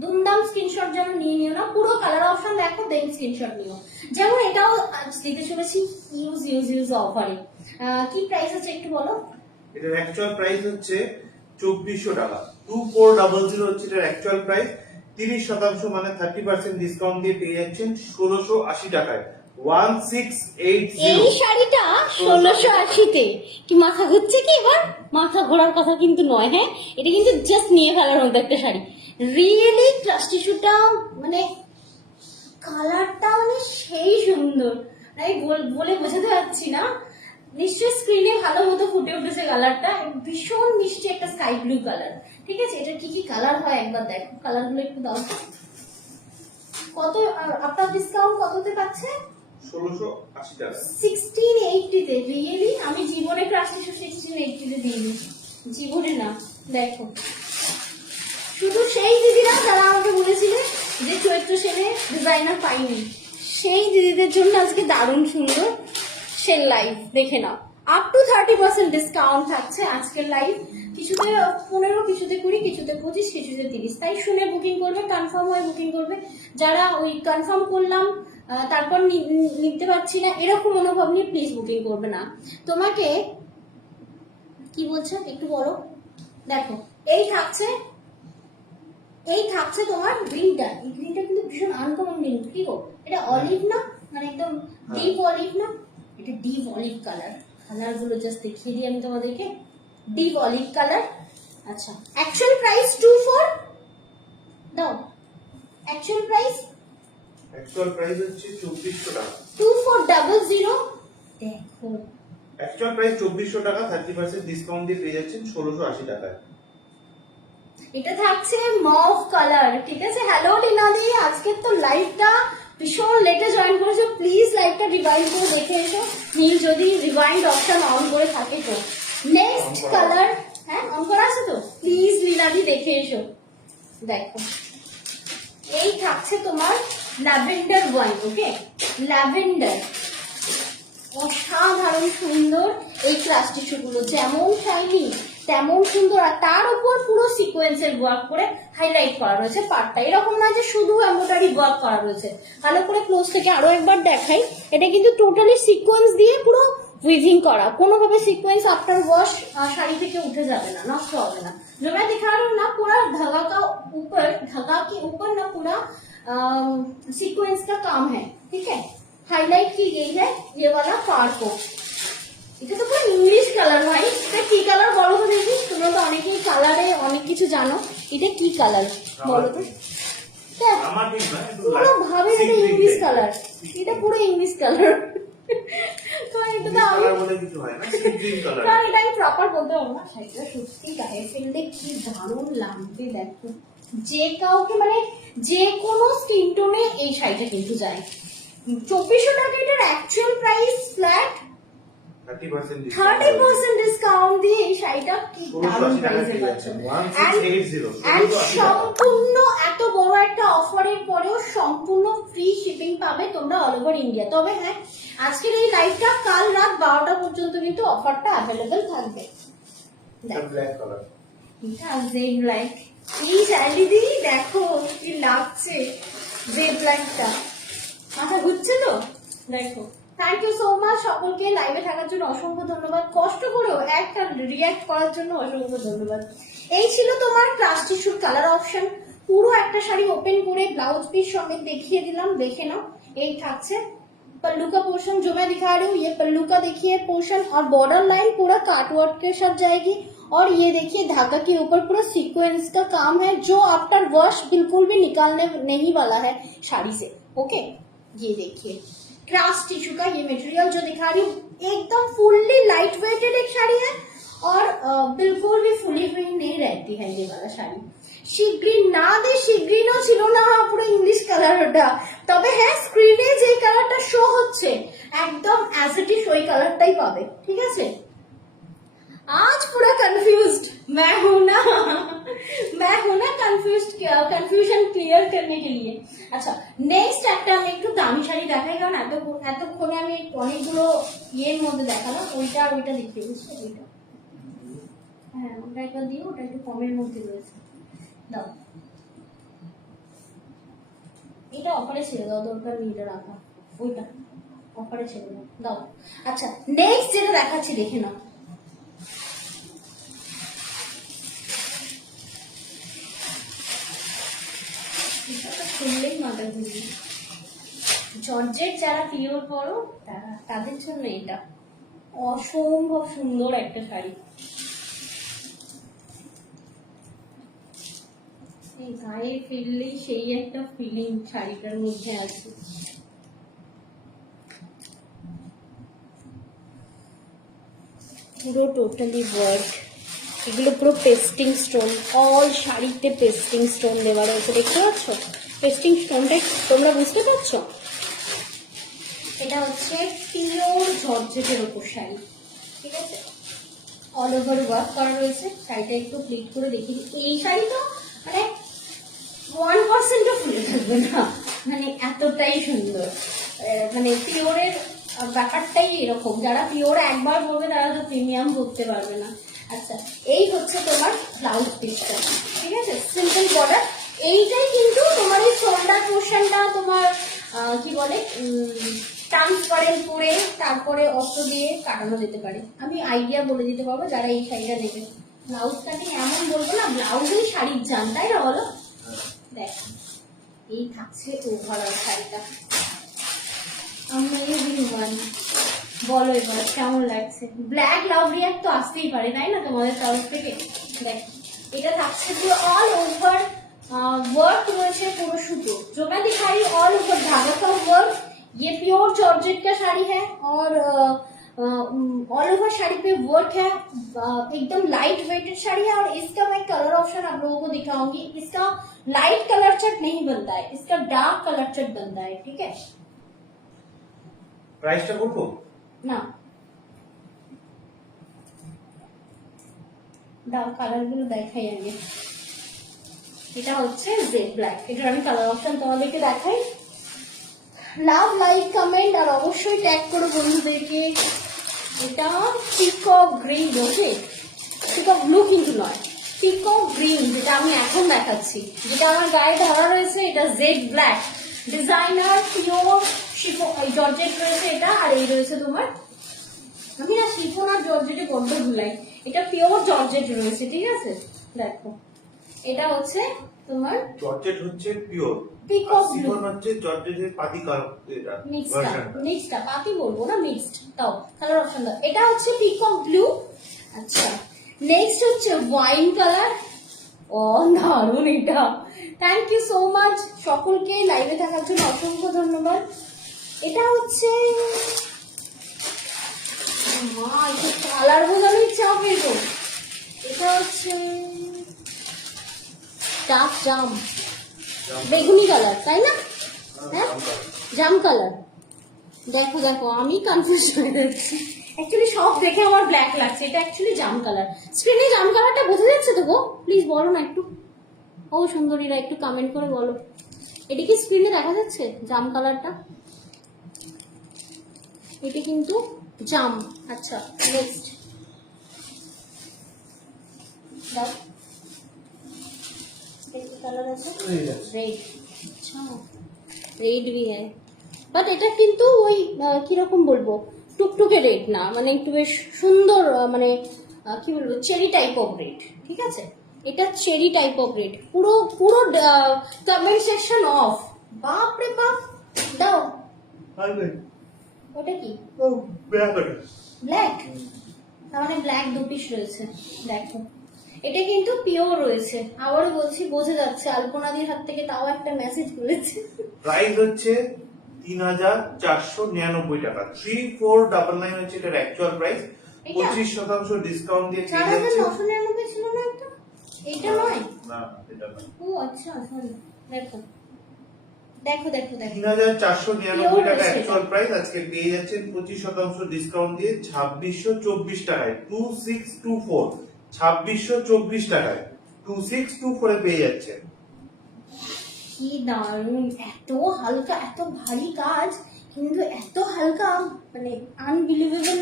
দুমদাম স্ক্রিনশট যেন নিয়ে নিও না, পুরো কালার অপশন দেখো দেন স্ক্রিনশট নিও। যেমন এটাও আজ দিতে চলেছি ইউজ অফারে। কি প্রাইস আছে একটু বলো? এটার অ্যাকচুয়াল প্রাইস হচ্ছে 2400 টাকা। 2400 হচ্ছে এটার অ্যাকচুয়াল প্রাইস। 30% মানে 30% ডিসকাউন্ট দিয়ে পেয়ে যাচ্ছেন 1680 টাকায়। 1680। এই শাড়িটা 1680-তে কি মাথা ঘুরছে কি? এবার মাথা ঘোরার কথা কিন্তু নয়। হ্যাঁ, এটা কিন্তু জাস্ট নিয়ে ফেলার মতো একটা শাড়ি। রিয়েলি ক্রাশ টিস্যুটা মানে কালারটা মানে সেই সুন্দর, আমি বলে বোঝাতে পারছি না। নিশ্চয়ই স্ক্রিনে ভালো মতো ফুটে উঠেছে কালারটা, ভীষণ মিষ্টি একটা স্কাই ব্লু কালার। ঠিক আছে, এটা কি কি কালার হয় একবার দেখো, কালারগুলো একটু দাও। কত আপনার ডিসকাউন্ট কততে পাচ্ছে? 1680 টাকা। 1680-তে। রিয়েলি আমি জীবনে ক্রাশ টিস্যু 1680-তে দিইনি, জীবনে না। দেখো শুধু সেই দিদিরা যারা আমাকে বলেছিলেন যে চৈত্র সেলে ডিজাইনার পাইনি, সেই দিদিদের জন্য আজকে দারুণ সুন্দর সেল লাইভ দেখে নাও। আপ টু 30% ডিসকাউন্ট থাকছে আজকের লাইভ। কিছুতে 15, কিছুতে 20, কিছুতে 25, কিছুতে 30। তাই শুনে বুকিং করবে, কনফার্ম হয়ে বুকিং করবে। যারা ওই কনফার্ম করলাম তারপর নিতে পারছি না এরকম অনুভব নিয়ে প্লিজ বুকিং করবে না। তোমাকে কি বলছে একটু বলো। দেখো এই থাকছে তোমার গ্রিনটা। এই গ্রিনটা কিন্তু ভীষণ আনকমন গ্রিন। কি গো, এটা অলিভ না, মানে একদম ডিপ অলিভ না? এটা ডিপ অলিভ কালার। কালার গুলো জাস্ট দেখিয়ে দিই আমি তোমাদেরকে, ডিপ অলিভ কালার। আচ্ছা, অ্যাকচুয়াল প্রাইস 24 দাও। অ্যাকচুয়াল প্রাইস হচ্ছে 2400 টাকা। 2400। দেখো অ্যাকচুয়াল প্রাইস 2400 টাকা, 30% ডিসকাউন্ট দিয়ে পেয়ে যাচ্ছেন 1680 টাকায়। এটা থাকছে মভ কালার। ঠিক আছে, হ্যালো টিনাদি, আজকে তো লাইভটা ভীষণ লেটে জয়েন করেছো, প্লিজ লাইভটা রিভাইন্ড করে দেখে এসো। নীল যদি রিভাইন্ড অপশন অন করে থাকে তো। নেক্সট কালার, হ্যাঁ অন করা আছে তো, প্লিজ লীলাদি দেখে এসো। দেখো এই থাকছে তোমার ল্যাভেন্ডার ওয়াইন। ওকে, ল্যাভেন্ডার অসাধারণ সুন্দর। এই ক্রাশ টিস্যু গুলো যেমন শাইনি তেমন সুন্দর, আর তার উপর পুরো সিকোয়েন্সের ওয়ার্ক করে হাইলাইট করা রয়েছে পার্টটা। এরকম না যে শুধু এমব্রয়ডারি ওয়ার্ক করা রয়েছে। ভালো করে ক্লোজ থেকে আরো একবার দেখাই, এটা কিন্তু টোটালি সিকোয়েন্স দিয়ে পুরো উইভিং করা। কোনোভাবে সিকোয়েন্স আফটার ওয়াশ শাড়ি থেকে উঠে যাবে না, নষ্ট হবে না। जो मैं दिखा रही हूँ ना, पूरा धागा के ऊपर ना पूरा सीक्वेंस का काम है। ठीक है, हाईलाइट की गई है ये वाला पार्ट को। এটা তো পুরো ইংলিশ কালার ভাই। এটা কি কালার বলো তো দেখি, তোমরা তো অনেকেই কালারে অনেক কিছু জানো। এটা কি কালার বলো তো? পুরো ভাবে এটা ইংলিশ কালার, এটা পুরো ইংলিশ কালার। এটা আমি প্রপার বলতে পারবো না। শাড়িটা সত্যি গায়ে ফেললে কি দারুণ লাগবে দেখো, যে কাউকে মানে যে কোনো স্কিন টোনে এই শাড়িটা কিন্তু যায়। 2400 টাকা এটার অ্যাকচুয়াল প্রাইস ফ্ল্যাট 30% ডিসকাউন্ট দিয়ে এই শাড়িটা কি দারুণ প্রাইসে পাচ্ছ। And সম্পূর্ণ এত বড় একটা অফারের পরেও সম্পূর্ণ ফ্রি শিপিং পাবে তোমরা অল ওভার ইন্ডিয়া। তবে হ্যাঁ, আজকের এই লাইভটা কাল রাত 12টা পর্যন্ত কিন্তু অফারটা অ্যাভেলেবেল থাকবে। ব্ল্যাক কালার, এটা জেড ব্ল্যাক। এই শাড়িদি দেখো কি লাগছে, জেড ব্ল্যাকটা মাথা ঘুরছে তো। দেখো, থ্যাংক ইউ সো মাচ সকলকে, লাইভে থাকার জন্য অসংখ্য ধন্যবাদ, কষ্ট করেও একটা রিয়াক্ট করার জন্য অসংখ্য ধন্যবাদ। এই ছিল তোমার ক্রাশ টিস্যুর কালার অপশন। পুরো একটা শাড়ি ওপেন করে ব্লাউজ পিস সমেত দেখিয়ে দিলাম, দেখে নাও। এই থাকছে पल्लू का पोर्शन जो मैं दिखा रही हूँ, ये पल्लू का देखिए पोर्शन, और बॉर्डर लाइन पूरा काटवर्क के साथ जाएगी। और ये देखिए धागा के ऊपर पूरा सीक्वेंस का काम है, जो आफ्टर वॉश बिल्कुल भी निकालने नहीं वाला है साड़ी से। ओके, ये देखिए क्रास टिश्यू का ये मटेरियल जो दिखा रही हूँ, एकदम फुल्ली लाइट वेटेड एक साड़ी है, और बिल्कुल भी फुली हुई नहीं रहती है ये वाला শাড়ি। শিগগির না দে, শিগগিরও ছিল না পুরো ইংলিশ কালার ওটা। তবে হ্যাঁ, স্ক্রিনে যে কালারটা শো হচ্ছে একদম অ্যাজ ইট ইজ ওই কালারটাই পাবে, ঠিক আছে। आज पूरा कंफ्यूज्ड मैं हूं ना कंफ्यूजन क्लियर करने के लिए। আচ্ছা, নেক্সট একটা আমি একটু দামি শাড়ি দেখাই, কারণ এতক্ষণে আমি অনেকগুলো ইয়ের মধ্যে দেখালাম, ওইটা আর ওইটা দেখিয়ে দিচ্ছি। ওইটা হ্যাঁ, ওটা একবার দিও, ওটা একটু কমের মধ্যে রয়েছে, দাও। এটা অফারে ছেড়ে দাও, দরকার নেই এটা রাখা, ওইটা অফারে ছেড়ে দাও, দাও। আচ্ছা, নেক্সট যেটা দেখাচ্ছি দেখে নাও। খুললেই মাথা ঘুরবে। জর্জেট যারা পিওর করো তাদের জন্য এটা অসম্ভব সুন্দর একটা শাড়ি। এই গায়ে ফিরলেই সেই একটা ফিলিং শাড়িটার মধ্যে আছে। পুরো টোটালি ওয়ার্ক, এগুলো পুরো পেস্টিং স্টোন, অল শাড়িতে পেস্টিং স্টোন দেওয়া রয়েছে, দেখতে পাচ্ছ পেস্টিং স্টোনটা তোমরা বুঝতে পারছো। এটা হচ্ছে পিওর জর্জেটের উপর শাড়ি, ঠিক আছে, অল ওভার ওয়ার্ক করা রয়েছে। শাড়িটা একটু প্লিট করে দেখি, এই শাড়ি তো মানে 1%ও ফুলে থাকবে না, মানে এতটাই সুন্দর। মানে পিওরের ব্যাপারটাই এরকম, যারা পিওর একবার পরবে তারা তো প্রিমিয়াম করতে পারবে না। আচ্ছা, এই হচ্ছে তোমার ব্লাউজ পিসটা, ঠিক আছে, সিম্পল বর্ডার। এইটাই কিন্তু তোমার এই শোল্ডার পোর্শনটা তোমার কি বলে ট্রান্সপারেন্ট করে তারপরে অস্ত্র দিয়ে কাটানো যেতে পারে। আমি আইডিয়া বলে দিতে পারবো যারা এই শাড়িটা নেবে। ব্লাউজ কাটিং এমন বলবো না, ব্লাউজেই শাড়ির জান, তাই না বলো। দেখো, এই থাকছে ওভারঅল শাড়িটা, অ্যামেজিং ওয়ান। বলো এবার কেমন লাগছে। ব্ল্যাক লাভ রিয়াক্ট তো আসতেই পারে, তাই না তোমাদের তরফ থেকে। দেখ, এটা থাকছে পুরো অল ওভার वर्क রয়েছে, পুরো সুতো। जो मैं दिखा रही हूँ ऑल ओवर धागा का वर्क, ये प्योर जॉर्जेट का साड़ी है, और ऑल ओवर साड़ी पे वर्क है, एकदम लाइट वेटेड साड़ी है। और इसका मैं कलर ऑप्शन आप लोगों को दिखाऊंगी। इसका लाइट कलर चट नहीं बनता है, इसका डार्क कलर चट बनता है, ठीक है। প্রাইসটা বলবো না, ডার্ক কালার গুলো দেখাই আগে। এটা হচ্ছে জেড ব্ল্যাক, এটার আমি কালার অপশন তোমাদেরকে দেখাই। লাভ, লাইক, কমেন্ট, আর অবশ্যই ট্যাগ করো বন্ধুদেরকে। এটা পিকক গ্রিন, ওকে, পিকক ব্লু কিন্তু নয়, পিকক গ্রিন, যেটা আমি এখন দেখাচ্ছি, যেটা আমার গায়ে ধরা রয়েছে। এটা jet black, designer pure chiffon georgette রয়েছে এটা। আর এই রয়েছে তোমার, আমি না শিফন আর জর্জেটে বড্ড ভুলাই, এটা পিওর জর্জেট রয়েছে, ঠিক আছে। দেখো, এটা হচ্ছে তোমার জর্জেট হচ্ছে পিওর, পিকক ব্লু, শিফন হচ্ছে জর্জেটের পাতি কালার, মিক্সডটা পাতি বলবো না, মিক্সড। তাও কালার অপশন দাও। এটা হচ্ছে পিকক ব্লু। আচ্ছা, নেক্সট হচ্ছে ওয়াইন কালার। ও দারুণ এটা। থ্যাংক ইউ সো মাচ সকলকে, লাইভে থাকার জন্য অসংখ্য ধন্যবাদ। এটা হচ্ছে কালার বোঝানোর চাপ, এটা হচ্ছে ডার্ক জাম, বেগুনি কালার তাই না? হ্যাঁ, জাম কালার। দেখো দেখো, আমি কনফিউজ হয়ে যাচ্ছি। অ্যাকচুয়ালি সব দেখে আমার ব্ল্যাক লাগছে, এটা অ্যাকচুয়ালি জাম কালার। স্ক্রিনে জাম কালারটা বোঝা যাচ্ছে তো গো? প্লিজ বলো না একটু, ও সুন্দরীরা একটু কমেন্ট করে বলো, এটা কি স্ক্রিনে দেখা যাচ্ছে জাম কালারটা? এটা কিন্তু জাম। আচ্ছা নেক্সট দাও, কালার আছে রেড। আচ্ছা রেড भी है, বাট এটা কিন্তু ওই কিরকম বলবো, টুকটুকে রেড না, মানে একটু বেশ সুন্দর, মানে কি বলবো, চেরি টাইপ অফ রেড। ঠিক আছে, এটা চেরি টাইপ অফ রেড, পুরো পুরো কমেন্ট সেকশন অফ। বাপ রে বাপ, দাও। ওটা কি? ব্ল্যাক, তার মানে ব্ল্যাক দু পিস রয়েছে। দেখো এটা কিন্তু পিওর রয়েছে, আবারও বলছি, বোঝা যাচ্ছে। আলপনাদির হাত থেকে তাও একটা মেসেজ করেছে। প্রাইস হচ্ছে 3,499 টাকা। 3499 হচ্ছে এটার অ্যাকচুয়াল প্রাইস। 25% ডিসকাউন্ট দিয়ে পেয়ে যাচ্ছে। 4,999 ছিল না একটা? এটা নয় না, এটা না। ও আচ্ছা সরি। দেখো দেখো দেখো দেখো, 3,499 টাকা অ্যাকচুয়াল প্রাইস, আজকে পেয়ে যাচ্ছেন 25% ডিসকাউন্ট দিয়ে 2624 টাকায়। 2624, 2624 টাকায় 2624 এ পেয়ে যাচ্ছেন। কি দারুণ, এত হালকা, এত ভারী কাজ কিন্তু এত হালকা, মানে আনবিলিভেবল,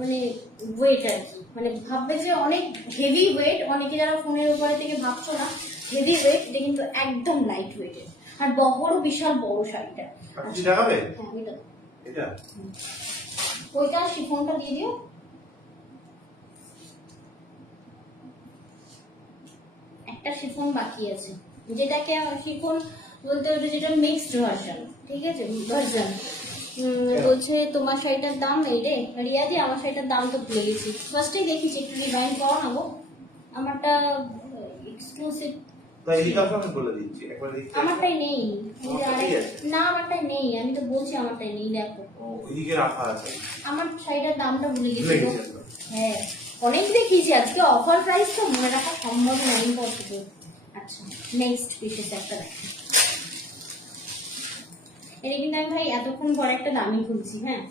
মানে ওয়েট আর কি। মানে ভাববে যে অনেক হেভি ওয়েট, অনেকে যারা ফোনের উপরে থেকে ভাবছো না হেভি ওয়েট, এটা কিন্তু একদম লাইট ওয়েটের। আর বড়, বিশাল বড় শাড়িটা। আপনি দেখাবে হ্যাঁ এটা, এটা ওইটা শিফনটা দিয়ে দিও। একটা শিফন বাকি আছে, যেটাকে শিফন বলতে হবে, যেটা মিক্সড ভার্সন। ঠিক আছে, ভার্সন বলছে তোমার শাড়িটার দাম এই রে রিয়াদি, আমার শাড়িটার দাম তো ভুলে গেছি। ফার্স্টেই দেখিছি, একটু রিভাইন্ড করো না গো, আমারটা এক্সক্লুসিভ। তো এই কথা আমি বলে দিচ্ছি একবার দেখতে। আমারটাই নেই, আমারটাই আছে? না আমারটাই নেই, আমি তো বলছি আমারটাই নেই। দেখো ওইদিকে রাখা আছে, আমার শাড়িটার দামটা ভুলে ভুলে গেছি। গেছি একবার। হ্যাঁ অনেক দেখিয়েছি, আজকে অফার প্রাইস তো মনে রাখা সম্ভব নয়, ইম্পসিবল। আচ্ছা নেক্সট পিসেস একটা দেখো, এটা কিন্তু আমি ভাই এতক্ষণ পরে একটা দামি খুলছি। হ্যাঁ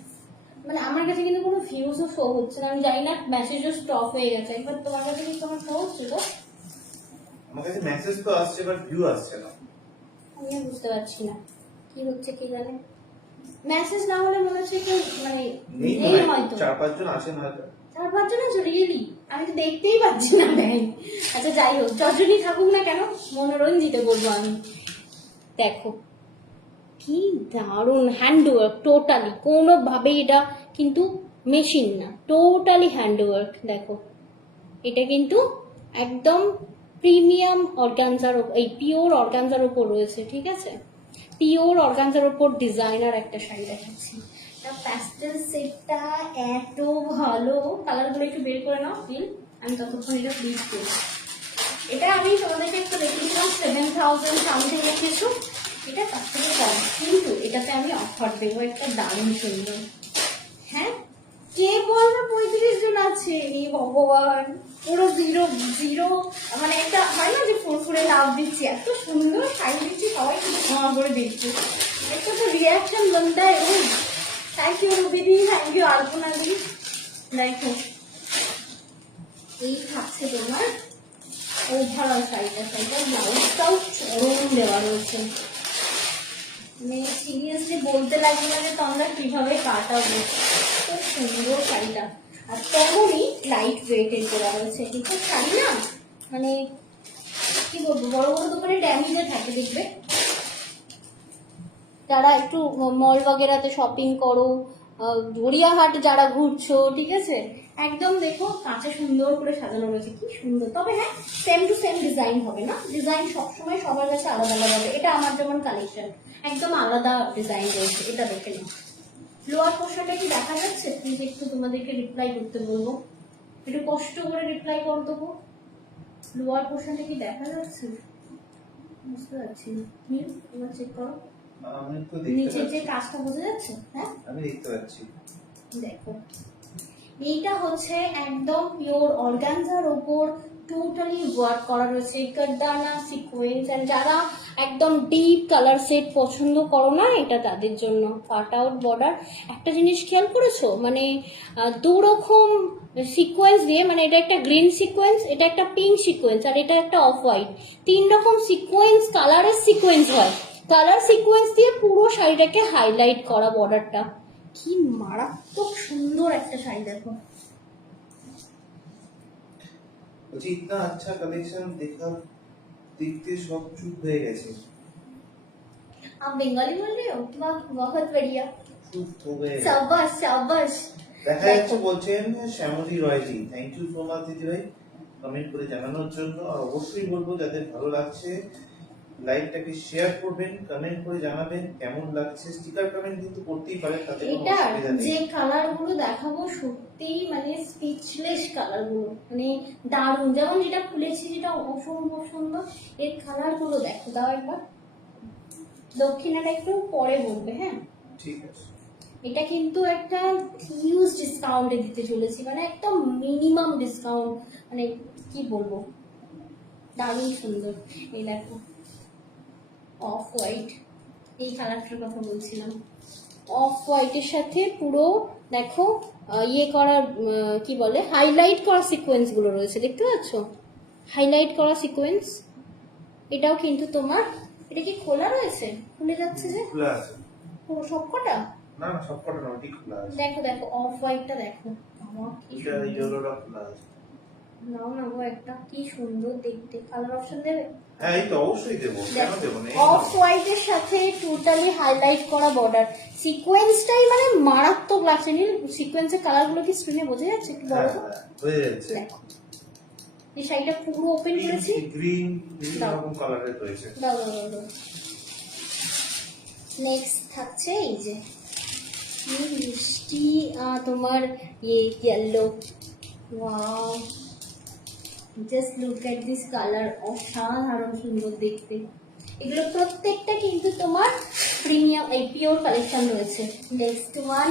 মানে আমার কাছে কিন্তু কোনো ভিউজও শো হচ্ছে না, আমি জানি না মেসেজও স্টপ হয়ে গেছে। একবার তোমার কাছে কি তোমার শো হচ্ছে তো? আমার কাছে মেসেজ তো আসছে, বাট ভিউ আসছে না। আমি বুঝতে পারছি না কি হচ্ছে, কি জানে। মেসেজ না হলে মনে হচ্ছে কেউ মানে নেই হয়তো, 4-5 জন আসেন হয়তো। 4-5 জন আছে রিয়েলি, আমি তো দেখতেই পাচ্ছি না ব্যাং। আচ্ছা যাই হোক, যজনই থাকুক না কেন, মনোরঞ্জিত বলবো আমি। দেখো কি দারুণ হ্যান্ডওয়ার্ক, টোটালি কোনোভাবে এটা কিন্তু মেশিন না, টোটালি হ্যান্ডওয়ার্ক। দেখো এটা কিন্তু একদম প্রিমিয়াম অর্গানজার, এই পিওর অর্গানজার ওপর রয়েছে। ঠিক আছে, পিওর অর্গানজার ওপর ডিজাইনার একটা শাড়ি দেখাচ্ছি। প্যাস্টেল সেটটা এত ভালো, কালারগুলো একটু বের করে নাও প্লিজ, আমি ততক্ষণ এটা প্লিজ করি। এটা আমি তোমাদেরকে একটু দেখিয়েছিলাম 7,000 সামথিং রেখেছো, এটা তার থেকে কম, কিন্তু এটাতে আমি অফার দেবো একটা দারুণ সুন্দর। হ্যাঁ কে বলবে 35 জন আছে, এই ভগবান, পুরো জিরো জিরো, মানে একটা হয় না যে ফুরফুরে লাভ দিচ্ছি, এত সুন্দর শাড়ি দিচ্ছি, সবাই কিন্তু ক্ষমা করে দিচ্ছি। একটা তো রিয়াকশন বনতা है। থ্যাংক ইউ রুবিদি, থ্যাংক ইউ আলপনা দি। দেখো এই থাকছে তোমার ওভারঅল শাড়িটা, শাড়িটার ব্লাউজটাও চরম দেওয়া রয়েছে, মানে সিরিয়াসলি বলতে লাগবে না যে তোমরা কিভাবে কাটাবো। খুব সুন্দর শাড়িটা, আর তেমনই লাইট ওয়েটের করা রয়েছে। কিন্তু শাড়ি না মানে কি বলবো, বড় বড় দোকানে ড্যামেজে থাকে, দেখবে যারা একটু মল বগেরাতে শপিং করো, গড়িয়াহাট যারা ঘুরছো, ঠিক আছে, একদম দেখো কাঁচে সুন্দর করে সাজানো রয়েছে, কি সুন্দর। তবে হ্যাঁ সেম টু সেম ডিজাইন হবে না, ডিজাইন সবসময় সবার কাছে আলাদা আলাদা হবে। এটা আমার যেমন কালেকশন একদম আলাদা ডিজাইন রয়েছে, এটা দেখে নিও। লোয়ার পোর্শনটা কি দেখা যাচ্ছে? প্লিজ একটু তোমাদেরকে রিপ্লাই করতে বলবো, একটু কষ্ট করে রিপ্লাই করে দেবো। লোয়ার পোর্শনটা কি দেখা যাচ্ছে? বুঝতে পারছি না, এবার চেক করো, আমি তো দেখতে নিচের যে পাচ্ছি, কাজটা বোঝা যাচ্ছে? হ্যাঁ আমি দেখতে পাচ্ছি। দেখো এইটা হচ্ছে একদম পিওর অর্গানজার ওপর টোটালি ওয়ার্ক করা রয়েছে, কারদানা সিকোয়েন্স। এন্ড যারা একদম ডিপ কালার সেট পছন্দ করো না, এটা তাদের জন্য। Cut out border. একটা জিনিস খেয়াল করেছো, মানে দু রকম সিকোয়েন্স দিয়ে, মানে এটা একটা গ্রিন সিকোয়েন্স, এটা একটা পিঙ্ক সিকোয়েন্স, আর এটা একটা অফ হোয়াইট। 3 রকম সিকোয়েন্স, কালারের সিকোয়েন্স হয়। কালার সিকোয়েন্স দিয়ে পুরো শাড়িটাকে হাইলাইট করা বর্ডারটা। কি মারাত্মক সুন্দর একটা শাড়ি, দেখো। বলছি ইতনা আচ্ছা কালেকশন দেখা দেখতে সব চুপ হয়ে গেছে। आप बंगाली बोल रहे हो? वाह, बहुत बढ़िया। চুপ हो गए। शाबाश शाबाश। দেখা যাচ্ছে বলছেন Shyamali Royji, thank you so much দিদি ভাই কমেন্ট করে জানানোর জন্য। আর অবশ্যই বলবো যাদের ভালো লাগছে লাইভটাকে শেয়ার করবেন, কমেন্ট করে জানাবেন কেমন লাগছে। স্টিকার কমেন্ট কিন্তু করতেই পারেন, তাতে কোনো এটা অসুবিধা নেই। যে কালার গুলো দেখাবো সত্যি মানে স্পিচলেস কালার গুলো, মানে দারুণ। যেমন যেটা খুলেছি, যেটা অসম্ভব সুন্দর, এর কালার গুলো দেখো। দাও একবার, দক্ষিণাটা একটু পরে বলবে, হ্যাঁ। ঠিক আছে। এটা কিন্তু একটা হিউজ ডিসকাউন্টে দিতে চলেছি, মানে একদম মিনিমাম ডিসকাউন্ট, মানে কি বলবো, দারুণ সুন্দর। এই দেখো, অফ হোয়াইট, এই কালারটার কথা বলছিলাম। অফ হোয়াইটের সাথে পুরো দেখো ইয়ে করা, কি বলে, হাইলাইট করা সিকোয়েন্স গুলো রয়েছে, দেখতে পাচ্ছ? হাইলাইট করা সিকোয়েন্স। এটাও কিন্তু তোমার, এটা কি খোলা রয়েছে? খুলে যাচ্ছে যে খোলা আছে। ও সবকটা। না না সবকটা না, ওটি খোলা আছে। দেখো দেখো, অফ হোয়াইটটা দেখো। আমার কি এটা সুন্দর। ইয়েলোটা খোলা আছে। নাও না গো, একটা কি সুন্দর দেখতে। কালার অপশন দেবে? হ্যাঁ এই তো অবশ্যই দেবো, কেন দেবো না। অফ হোয়াইটের সাথে টোটালি হাইলাইট করা বর্ডার। সিকোয়েন্সটাই মানে মারাত্মক লাগছে। নীল সিকোয়েন্সের কালারগুলো কি স্ক্রিনে বোঝা যাচ্ছে? একটু বলো তো। হয়ে যাচ্ছে। দেখো, এই শাড়িটা পুরো ওপেন করেছি। গ্রিন বিভিন্ন রকম কালারের রয়েছে। দাও দাও দাও দাও। নেক্সট থাকছে এই যে কি মিষ্টি তোমার ইয়ে yellow. Wow, just look at this colour, অসাধারণ সুন্দর দেখতে। এগুলো প্রত্যেকটা কিন্তু তোমার প্রিমিয়াম, এই পিওর কালেকশন রয়েছে। নেক্সট ওয়ান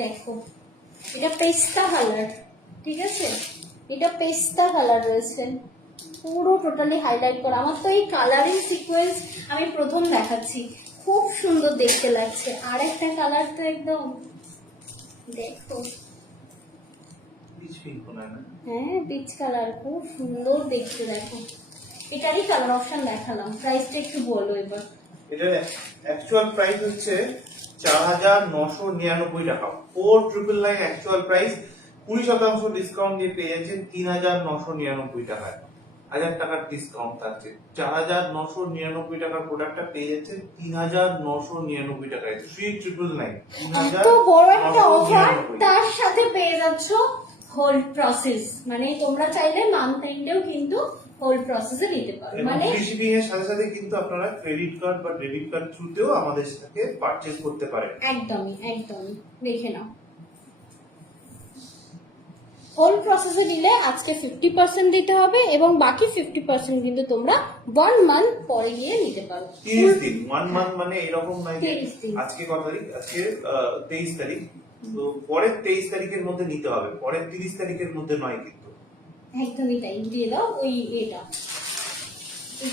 দেখো, এটা পেস্তা কালার, ঠিক আছে? এটা পেস্তা কালার রয়েছে, পুরো টোটালি হাইলাইট করা। আমার তো এই কালারিং সিকোয়েন্স আমি প্রথম দেখাচ্ছি, খুব সুন্দর দেখতে লাগছে। আর একটা কালার তো একদম দেখো, পিচ পিঙ্ক না? হ্যাঁ পিচ কালার, খুব সুন্দর দেখতে। দেখো, এটারই কালার অপশন দেখালাম। প্রাইসটা একটু বলো এবার। এটার অ্যাকচুয়াল প্রাইস হচ্ছে 4999 টাকা। 4999 অ্যাকচুয়াল প্রাইস, 20% ডিসকাউন্ট দিয়ে পেয়ে যাচ্ছেন 3999 টাকায়। 1000 টাকার ডিসকাউন্ট থাকছে। 4999 টাকার প্রোডাক্টটা পেয়ে যাচ্ছেন 3999 টাকায়। 3999। এত বড় একটা অফার, তার সাথে পেয়ে যাচ্ছ হোল প্রসেস। মানে তোমরা চাইলে মান্থ এন্ডেও কিন্তু হোল প্রসেসে নিতে পারো। মানে ফ্রি শিপিং এর সাথে সাথে কিন্তু আপনারা ক্রেডিট কার্ড বা ডেবিট কার্ড থ্রুতেও আমাদের সাথে পারচেজ করতে পারেন। একদমই একদমই, দেখে নাও। হোল প্রসেসে নিলে আজকে 50% দিতে হবে, এবং বাকি 50% কিন্তু তোমরা 1 মান্থ পরে গিয়ে নিতে পারো। 30 দিন, 1 মান্থ মানে এরকম নয় যে 30 দিন। আজকে কত তারিখ, আজকে 23 তারিখ, তো পরের 23 তারিখের মধ্যে নিতে হবে, পরের 30 তারিখের মধ্যে নয় কিন্তু। একদমই তাই, দিয়ে দাও ওই এটা।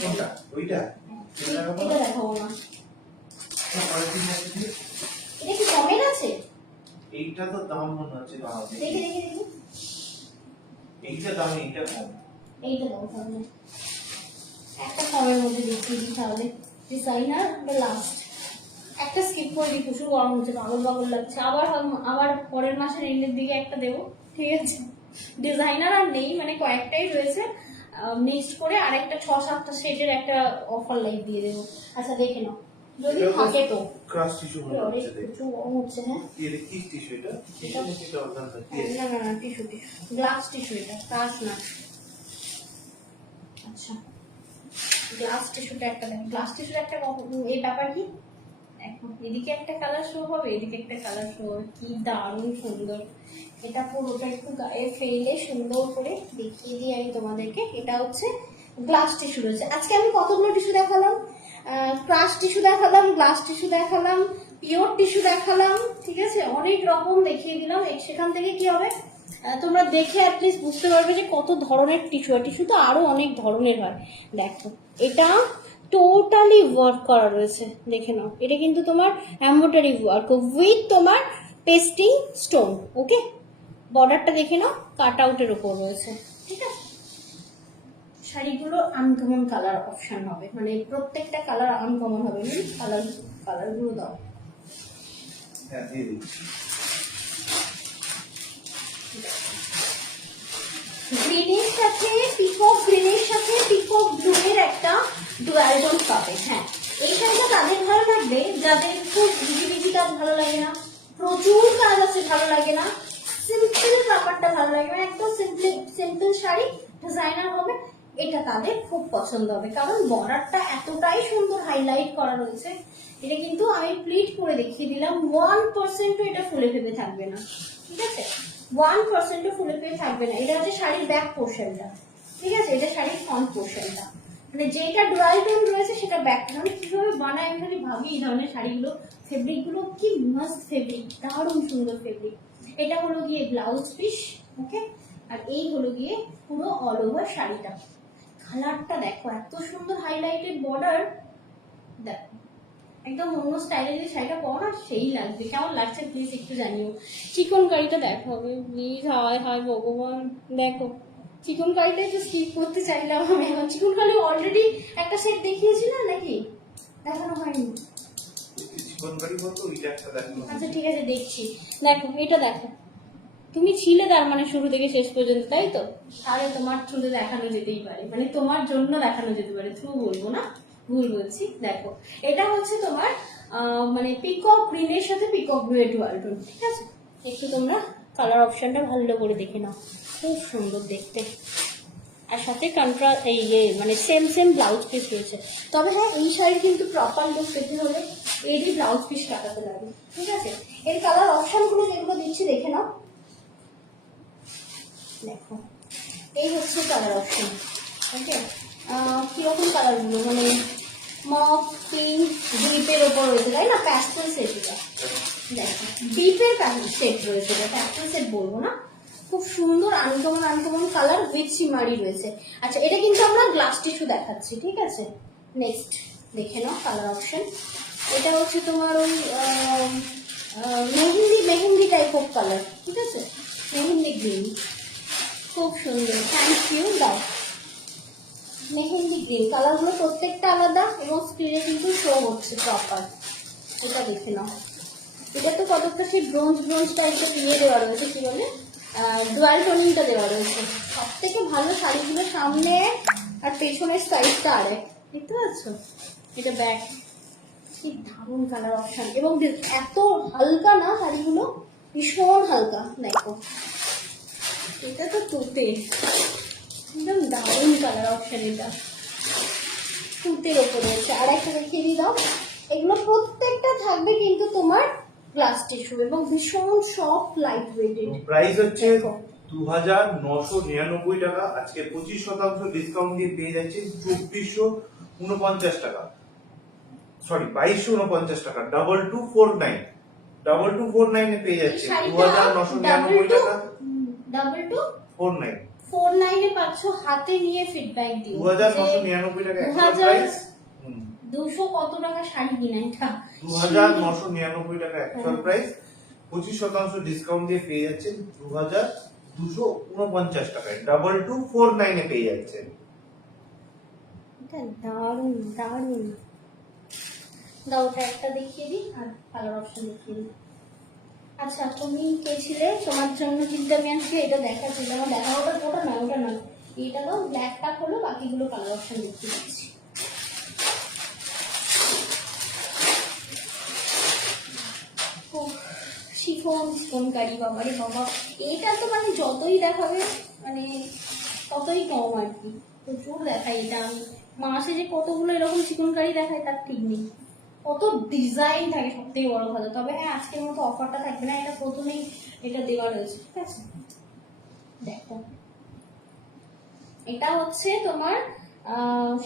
কোনটা? ওইটা? এটা দেখাবো এটা না? দেখাবো না। না, পরের দিন আছে যে। এটা কি কমেন্ট আছে? এইটা তো দাম মনে হচ্ছে দাম। দেখে দেখে দেখে, এইটা দাম, এইটা কম। এইটা দাও তাহলে। একটা কমের মধ্যে দেখিয়ে দিই তাহলে। ডিজাইনার লাস্ট একটা স্কিপ করে দিই, প্রচুর গরম হচ্ছে, পাগল পাগল লাগছে। আবার পরের মাসের এন্ডের দিকে একটা দেবো, ঠিক আছে? ডিজাইনার আর নেই, মানে কয়েকটাই রয়েছে। নেক্সট করে আরেকটা 6-7টা সেটের একটা অফার লাইভ দিয়ে দেবো। আচ্ছা দেখে নাও, যদি থাকে তো। ক্রাশ টিস্যু মনে অনেক হচ্ছে দেখে। প্রচুর গরম হচ্ছে, হ্যাঁ। এটা কি টিস্যু? এটা টিস্যু নাকি এটা অর্গানজা? কি আছে? না না না, টিস্যু টিস্যু, গ্লাস টিস্যু, এটা কাঁচ না। আচ্ছা, গ্লাস টিস্যুটা একটা দেখ। গ্লাস টিস্যুর একটা এই ব্যাপার কি, দেখো এদিকে একটা কালার শো হবে, এদিকে একটা কালার শো হবে, কি দারুণ সুন্দর। এটা পুরোটা একটু গায়ে ফেলে সুন্দর করে দেখিয়ে দিই আমি তোমাদেরকে। এটা হচ্ছে গ্লাস টিস্যু রয়েছে। আজকে আমি কতগুলো টিস্যু দেখালাম, ক্রাশ টিস্যু দেখালাম, গ্লাস টিস্যু দেখালাম, পিওর টিস্যু দেখালাম, ঠিক আছে? অনেক রকম দেখিয়ে দিলাম। সেখান থেকে কি হবে, তোমরা দেখে অ্যাটলিস্ট বুঝতে পারবে যে কত ধরনের টিস্যু হয়। টিস্যু তো আরো অনেক ধরনের হয়। দেখো এটা টোটালি ওয়ার্ক করা রয়েছে, দেখে নাও। এটা কিন্তু তোমার এমব্রয়ডারি ওয়ার্ক উইথ তোমার পেস্টিং স্টোন। ওকে, বর্ডারটা দেখে নাও, কাট আউটের উপর রয়েছে। ঠিক আছে, শাড়িগুলো আনকমন কালার অপশন হবে, মানে প্রত্যেকটা কালার আনকমন হবে। কালারগুলো দাও। হ্যাঁ, দিয়ে দিচ্ছি। গ্রিনের সাথে পিকক গ্রিনের সাথে পিকক ব্লু এর একটা ডুয়াল টোন পাবে। হ্যাঁ, এই শাড়িটা তাদের ভালো লাগবে যাদের খুব বিজি বিজি কাজ ভালো লাগে না, প্রচুর কাজ আছে ভালো লাগে না, সিম্পল ব্যাপারটা ভালো লাগে না, একদম সিম্পল শাড়ি ডিজাইনার হবে, এটা তাদের খুব পছন্দ হবে। কারণ বর্ডারটা এতটাই সুন্দর হাইলাইট করা রয়েছে। এটা কিন্তু আমি প্লিট করে দেখিয়ে দিলাম, 1% এটা ফুলে ফেপে থাকবে না। ঠিক আছে, 1% ফুলে ফেপে থাকবে না। এটা হচ্ছে শাড়ির ব্যাক পোর্শনটা। ঠিক আছে, এটা শাড়ির ফ্রন্ট পোর্শনটা, মানে যেটা ডুয়াল টোন রয়েছে সেটা ব্যাক। মানে কিভাবে বানায় আমি খালি ভাবি এই ধরনের শাড়িগুলো। ফেব্রিক গুলো কি মাস্ট ফেব্রিক, দারুণ সুন্দর ফেব্রিক। এটা হলো গিয়ে ব্লাউজ পিস। ওকে, আর এই হলো গিয়ে পুরো অল ওভার শাড়িটা। কালারটা দেখো, এত সুন্দর হাইলাইটেড বর্ডার। দেখো একদম অন্য স্টাইলে যদি শাড়িটা পরো না, সেই লাগবে। কেমন লাগছে প্লিজ একটু জানিও। চিকন কারিটা দেখো হবে প্লিজ। হায় হায় ভগবান, দেখো চিকন কারিটাই তো স্কিপ করতে চাইলাম আমি। এখন চিকন কারি অলরেডি একটা সেট দেখিয়েছি না, নাকি দেখানো হয়নি? চিকনকারি বলতো ওইটা একটা দেখো। আচ্ছা ঠিক আছে, দেখছি। দেখো এটা দেখো, তুমি ছিলে তার মানে শুরু থেকে শেষ পর্যন্ত, তাই তো? তাহলে তোমার থ্রুতে দেখানো যেতেই পারে, মানে তোমার জন্য দেখানো যেতে পারে। থ্রু বলবো না, ভুল বলছি। দেখো এটা হচ্ছে তোমার মানে পিকক গ্রিনের সাথে পিকক ব্লু এর ডুয়াল টোন। ঠিক আছে, একটু তোমরা কালার অপশনটা ভালো করে দেখে নাও, খুব সুন্দর দেখতে। আর সাথে কন্ট্রাস্ট এই মানে সেম ব্লাউজ পিস রয়েছে। তবে হ্যাঁ, এই শাড়ির কিন্তু প্রপার লুক পেতে হলে এরই ব্লাউজ পিস কাটাতে লাগে। ঠিক আছে, এর কালার অপশনগুলো যেগুলো দিচ্ছি দেখে নাও। দেখো এই হচ্ছে কালার অপশন। ওকে, কিরকম কালারগুলো, মানে মক পিঙ্ক ডিপের ওপর রয়েছে, তাই না? প্যাস্টেল সেট এটা। দেখো ডিপের সেট রয়েছে, এটা প্যাস্টেল সেট বলবো না। খুব সুন্দর আনকমন কালার উইথ শিমারি রয়েছে। আচ্ছা, এটা কিন্তু আমরা গ্লাস টিস্যু দেখাচ্ছি। ঠিক আছে, নেক্সট দেখে নাও কালার অপশন। এটা হচ্ছে তোমার ওই মেহেন্দি টাইপ অফ কালার। ঠিক আছে, মেহেন্দি গ্রিন, খুব সুন্দর। Thank you. দাও মেহেন্দি গ্রিন, কালারগুলো প্রত্যেকটা আলাদা এবং স্ক্রিনে কিন্তু শো হচ্ছে প্রপার। এটা দেখে নাও। এটা তো কতটা সেই ব্রোঞ্জ টাইপের ইয়ে দেওয়া রয়েছে, কি বলে ডুয়াল টোনিংটা দেওয়া রয়েছে। সব থেকে ভালো শাড়িগুলো সামনে আর পেছনের সাইজটা আরেক, দেখতে পাচ্ছ? এটা ব্যাক, কি দারুণ কালার অপশন। এবং এত হালকা না শাড়িগুলো, ভীষণ হালকা। দেখো এটা তো তুতে, একদম দারুণ কালার অপশন। এটা তুতের ওপরে রয়েছে। আর একটা দেখিয়ে দিয়ে দাও। এগুলো প্রত্যেকটা থাকবে কিন্তু তোমার গ্লাস টিস্যু এবং ভীষণ সফট লাইট ওয়েটেড। প্রাইস হচ্ছে 2999 টাকা। আজকে 25% ডিসকাউন্ট দিয়ে পেয়ে যাচ্ছে 2449 টাকা, সরি 2249 টাকা। 2249 এ পেয়ে যাচ্ছে 2999 টাকা। 2249 এ পাচ্ছ। হাতে নিয়ে ফিডব্যাক দিও। 2999 টাকা অ্যাকচুয়াল প্রাইস। 200 কত টাকা শাড়ি কিনা এটা? 2999 টাকা অ্যাকচুয়াল প্রাইস। 25% ডিসকাউন্ট দিয়ে পেয়ে যাচ্ছেন 2249 টাকায়। 2249 এ পেয়ে যাচ্ছেন। এটা দারুণ দারুণ। দাও ওটা একটা দেখিয়ে দিই আর কালার অপশন দেখিয়ে দিই। আচ্ছা, তুমি কে ছিলে? তোমার জন্য কিন্তু আমি আজকে এটা দেখাচ্ছি। আমার দেখা ওটা নয়। এটা তো ব্ল্যাকটা হলো, বাকিগুলো কালার অপশন দেখিয়ে দিচ্ছি। শিফন চিকনকারি, বাবারে বাবা, এটা তো মানে যতই দেখাবে মানে ততই কম আর কি। প্রচুর দেখাই এটা আমি। মাসে যে কতগুলো এরকম চিকনকারি দেখায় তার ঠিক নেই। কত ডিজাইন থাকে, সব থেকে বড় কথা। তবে হ্যাঁ, আজকের মতো অফারটা থাকবে না, এটা প্রথমেই এটা দেওয়া রয়েছে। ঠিক আছে, দেখো এটা হচ্ছে তোমার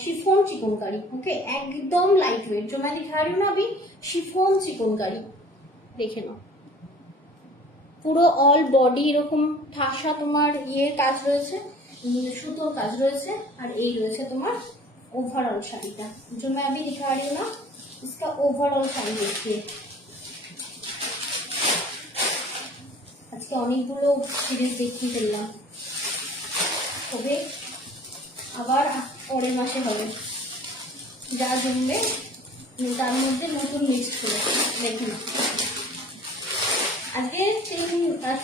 শিফন চিকনকারি। ওকে, একদম লাইট ওয়েট। जो मैं दिखा रही हूँ ना अभी, शिफॉन चिकनकारी, দেখে নাও। পুরো অল বডি এরকম ঠাসা তোমার ইয়ের কাজ রয়েছে, সুতোর কাজ রয়েছে, আর এই রয়েছে তোমার ओवरऑल শাড়িটা। जो मैं अभी दिखा रही हूँ ना, इसका ओवरऑल শাড়ি देखिए। আজকে অনেকগুলো সিরিজ দেখিয়ে ফেললাম, তবে আবার পরের মাসে হবে, যা জমবে তার মধ্যে নতুন লিস্ট করে দেখুন। আজকে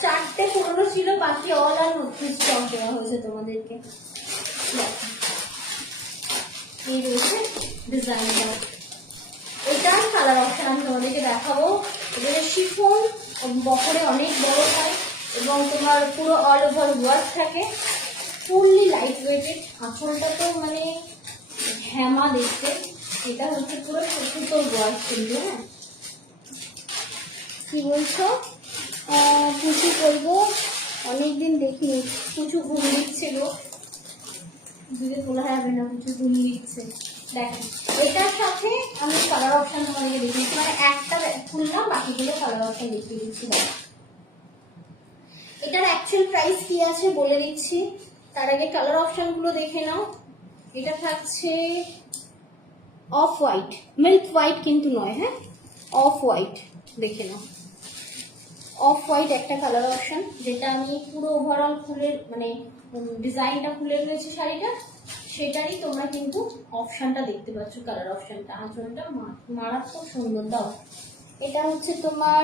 4টে পুরনো ছিল, বাকি অল আর নতুন স্টক দেওয়া হয়েছে তোমাদেরকে। এই রয়েছে ডিজাইনটা, এটার কালার অপশন আমি তোমাদেরকে দেখাবো। এবারে শিফন বহরে অনেক বড় হয় এবং তোমার পুরো অল ওভার ওয়ার্ক থাকে, ফুললি লাইট ওয়েটেড। আঁচলটা তো মানে হ্যামা দেখতে, এটা হচ্ছে পুরো সুতোর ওয়ার্ক কিন্তু। হ্যাঁ কি বলছো? পুচু করবো, অনেকদিন দেখিনি। পুচু ঘুম দিচ্ছে গো, দুধে তোলা যাবে না, পুচু ঘুম দিচ্ছে। দেখেন এটার সাথে আমি কালার অপশন তোমাদেরকে দেখিয়েছি, মানে একটা খুললাম, বাকিগুলো কালার অপশন দেখিয়ে দিচ্ছি। এটার অ্যাকচুয়াল প্রাইস কি আছে বলে দিচ্ছি, তার আগে কালার অপশন গুলো দেখে নাও। এটা থাকছে অফ হোয়াইট, মিল্ক হোয়াইট কিন্তু নয়, হ্যাঁ অফ হোয়াইট, দেখে নাও। অফ হোয়াইট একটা কালার অপশন, যেটা আমি পুরো ওভারঅল ফুলের মানে ডিজাইনটা খুলে রয়েছে শাড়িটা, সেটারই তোমরা কিন্তু অপশনটা দেখতে পাচ্ছ, কালার অপশনটা। আঁচলটা মারাত্মক সুন্দর। দাও, এটা হচ্ছে তোমার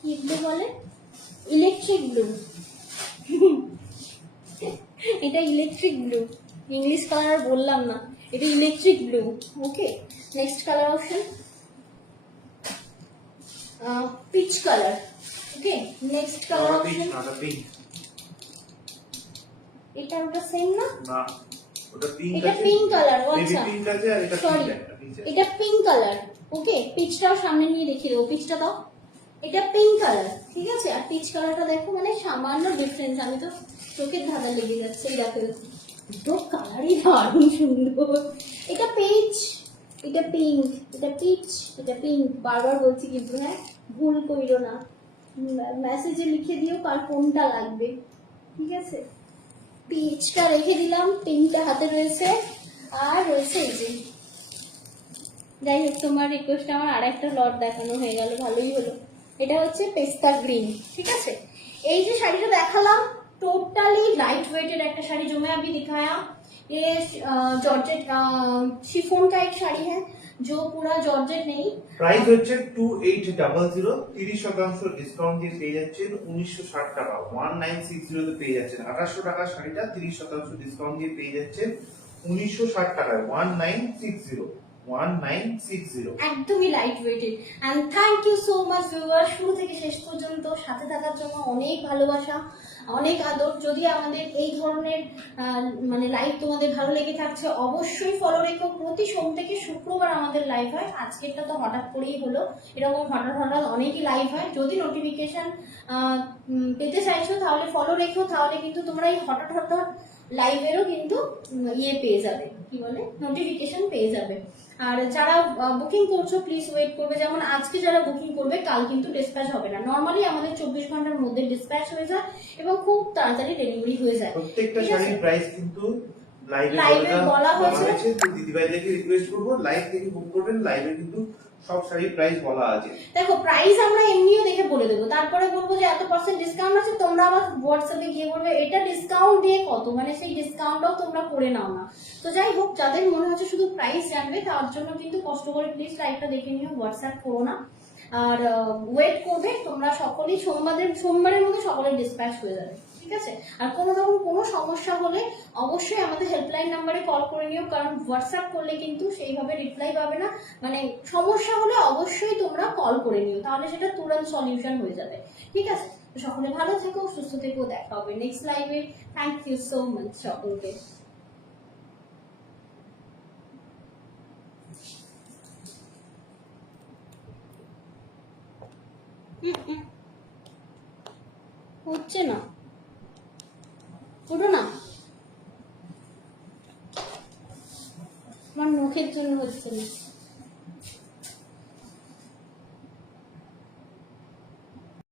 কি ব্লু বলে, ইলেকট্রিক ব্লু। এটা ইলেকট্রিক ব্লু, ইংলিশ কালার বললাম না, এটা electric blue. Okay, next colour option peach colour. Okay, next colour option এটা ওটা সেম না, না ওটা পিঙ্ক আছে, এটা পিঙ্ক কালার। আচ্ছা পিঙ্ক আছে, আর এটা সরি, পিঙ্ক আছে, এটা পিঙ্ক কালার। ওকে, পিচটাও সামনে নিয়ে দেখিয়ে দেবো, পিচটা দাও। এটা পিঙ্ক কালার, ঠিক আছে। আর পিচ কালারটা দেখো, মানে সামান্য ডিফারেন্স, আমি তো চোখের ধাঁধা লেগে যাচ্ছে। এই দেখো, দুটো কালারই দারুণ সুন্দর। এটা পিচ, এটা পিঙ্ক, এটা পিচ, এটা পিঙ্ক। বারবার বলছি কিন্তু, হ্যাঁ ভুল কইরো না, মেসেজে লিখে দিও কার কোনটা লাগবে, ঠিক আছে। পিচটা রেখে দিলাম, পিঙ্কটা হাতে রয়েছে, আর রয়েছে এই যে, যাই হোক তোমার রিকোয়েস্টে আমার আর একটা লট দেখানো হয়ে গেল, ভালোই হলো। এটা হচ্ছে পেস্তা গ্রিন, ঠিক আছে। এই যে শাড়িটা দেখালাম টোটালি লাইট ওয়েটেড একটা শাড়ি, जो मैं अभी दिखाया ये जॉर्जेट शिफॉन का एक শাড়ি है जो पूरा जॉर्जेट नहीं। প্রাইস হচ্ছে 2800, 30% ডিসকাউন্ট দিয়ে পেয়ে যাচ্ছেন 1960 টাকা, 1960 তে পেয়ে যাচ্ছেন। 2800 টাকার শাড়িটা 30% ডিসকাউন্ট দিয়ে পেয়ে যাচ্ছেন 1960 টাকায়, 1960। একদমই light weighted. And thank you so much viewer, শুরু থেকে শেষ পর্যন্ত সাথে থাকার জন্য অনেক ভালোবাসা, অনেক আদর। যদি আমাদের এই ধরনের মানে লাইভ তোমাদের ভালো লেগে থাকছে, অবশ্যই ফলো রেখো। প্রতি সোম থেকে শুক্রবার আমাদের লাইভ হয়, আজকেরটা তো হঠাৎ করেই হলো, এরকম হঠাৎ হঠাৎ অনেকই লাইভ হয়। যদি নোটিফিকেশন পেতে চাইছো তাহলে ফলো রেখো, তাহলে কিন্তু তোমরা এই হঠাৎ হঠাৎ লাইভেরও কিন্তু ইয়ে পেয়ে যাবে, কি বলে নোটিফিকেশন পেয়ে যাবে। আর যারা বুকিং করছো প্লিজ ওয়েট করবে, যেমন আজকে যারা বুকিং করবে কাল কিন্তু ডিসপ্যাচ হবে না। নরমালি আমাদের 24 ঘন্টার মধ্যে ডিসপ্যাচ হয়ে যায় এবং খুব তাড়াতাড়ি ডেলিভারি হয়ে যায়। প্রত্যেকটা শাড়ির প্রাইস কিন্তু লাইভে বলা হয়েছে। তো দিদিভাইদেরকে রিকোয়েস্ট করবো লাইভ থেকে বুক করবেন, লাইভে কিন্তু সব শাড়ির প্রাইস বলা আছে। দেখো প্রাইস আমরা এমনিও দেখে বলে দেবো, তারপরে বলবো যে এত % ডিসকাউন্ট আছে, তোমরা আবার হোয়াটসঅ্যাপে গিয়ে বলবে এটা ডিসকাউন্ট দিয়ে কত, মানে সেই ডিসকাউন্টটাও তোমরা করে নাও না। তো যাই হোক, যাদের মনে হচ্ছে শুধু প্রাইস জানবে তার জন্য কিন্তু কষ্ট করে প্লিজ লাইভটা দেখে নিও, হোয়াটসঅ্যাপ করো না। আর ওয়েট করবে তোমরা সকলেই, সোমবারের মধ্যে সকলের ডিসপ্যাচ হয়ে যাবে, ঠিক আছে। আর কোনো রকম কোনো সমস্যা হলে অবশ্যই আমাদের হেল্পলাইন নাম্বারে কল করে নিও, কারণ হোয়াটসঅ্যাপ করলে কিন্তু সেইভাবে রিপ্লাই পাবে না। মানে সমস্যা হলে অবশ্যই তোমরা কল করে নিও, তাহলে সেটা তুরন্ত সলিউশন হয়ে যাবে, ঠিক আছে। তো সকলে ভালো থেকো, সুস্থ থেকো, দেখা হবে নেক্সট লাইভে। থ্যাংক ইউ সো মাচ সকলকে। হচ্ছে না, ওঠো না, আমার নখের জন্য হচ্ছে না।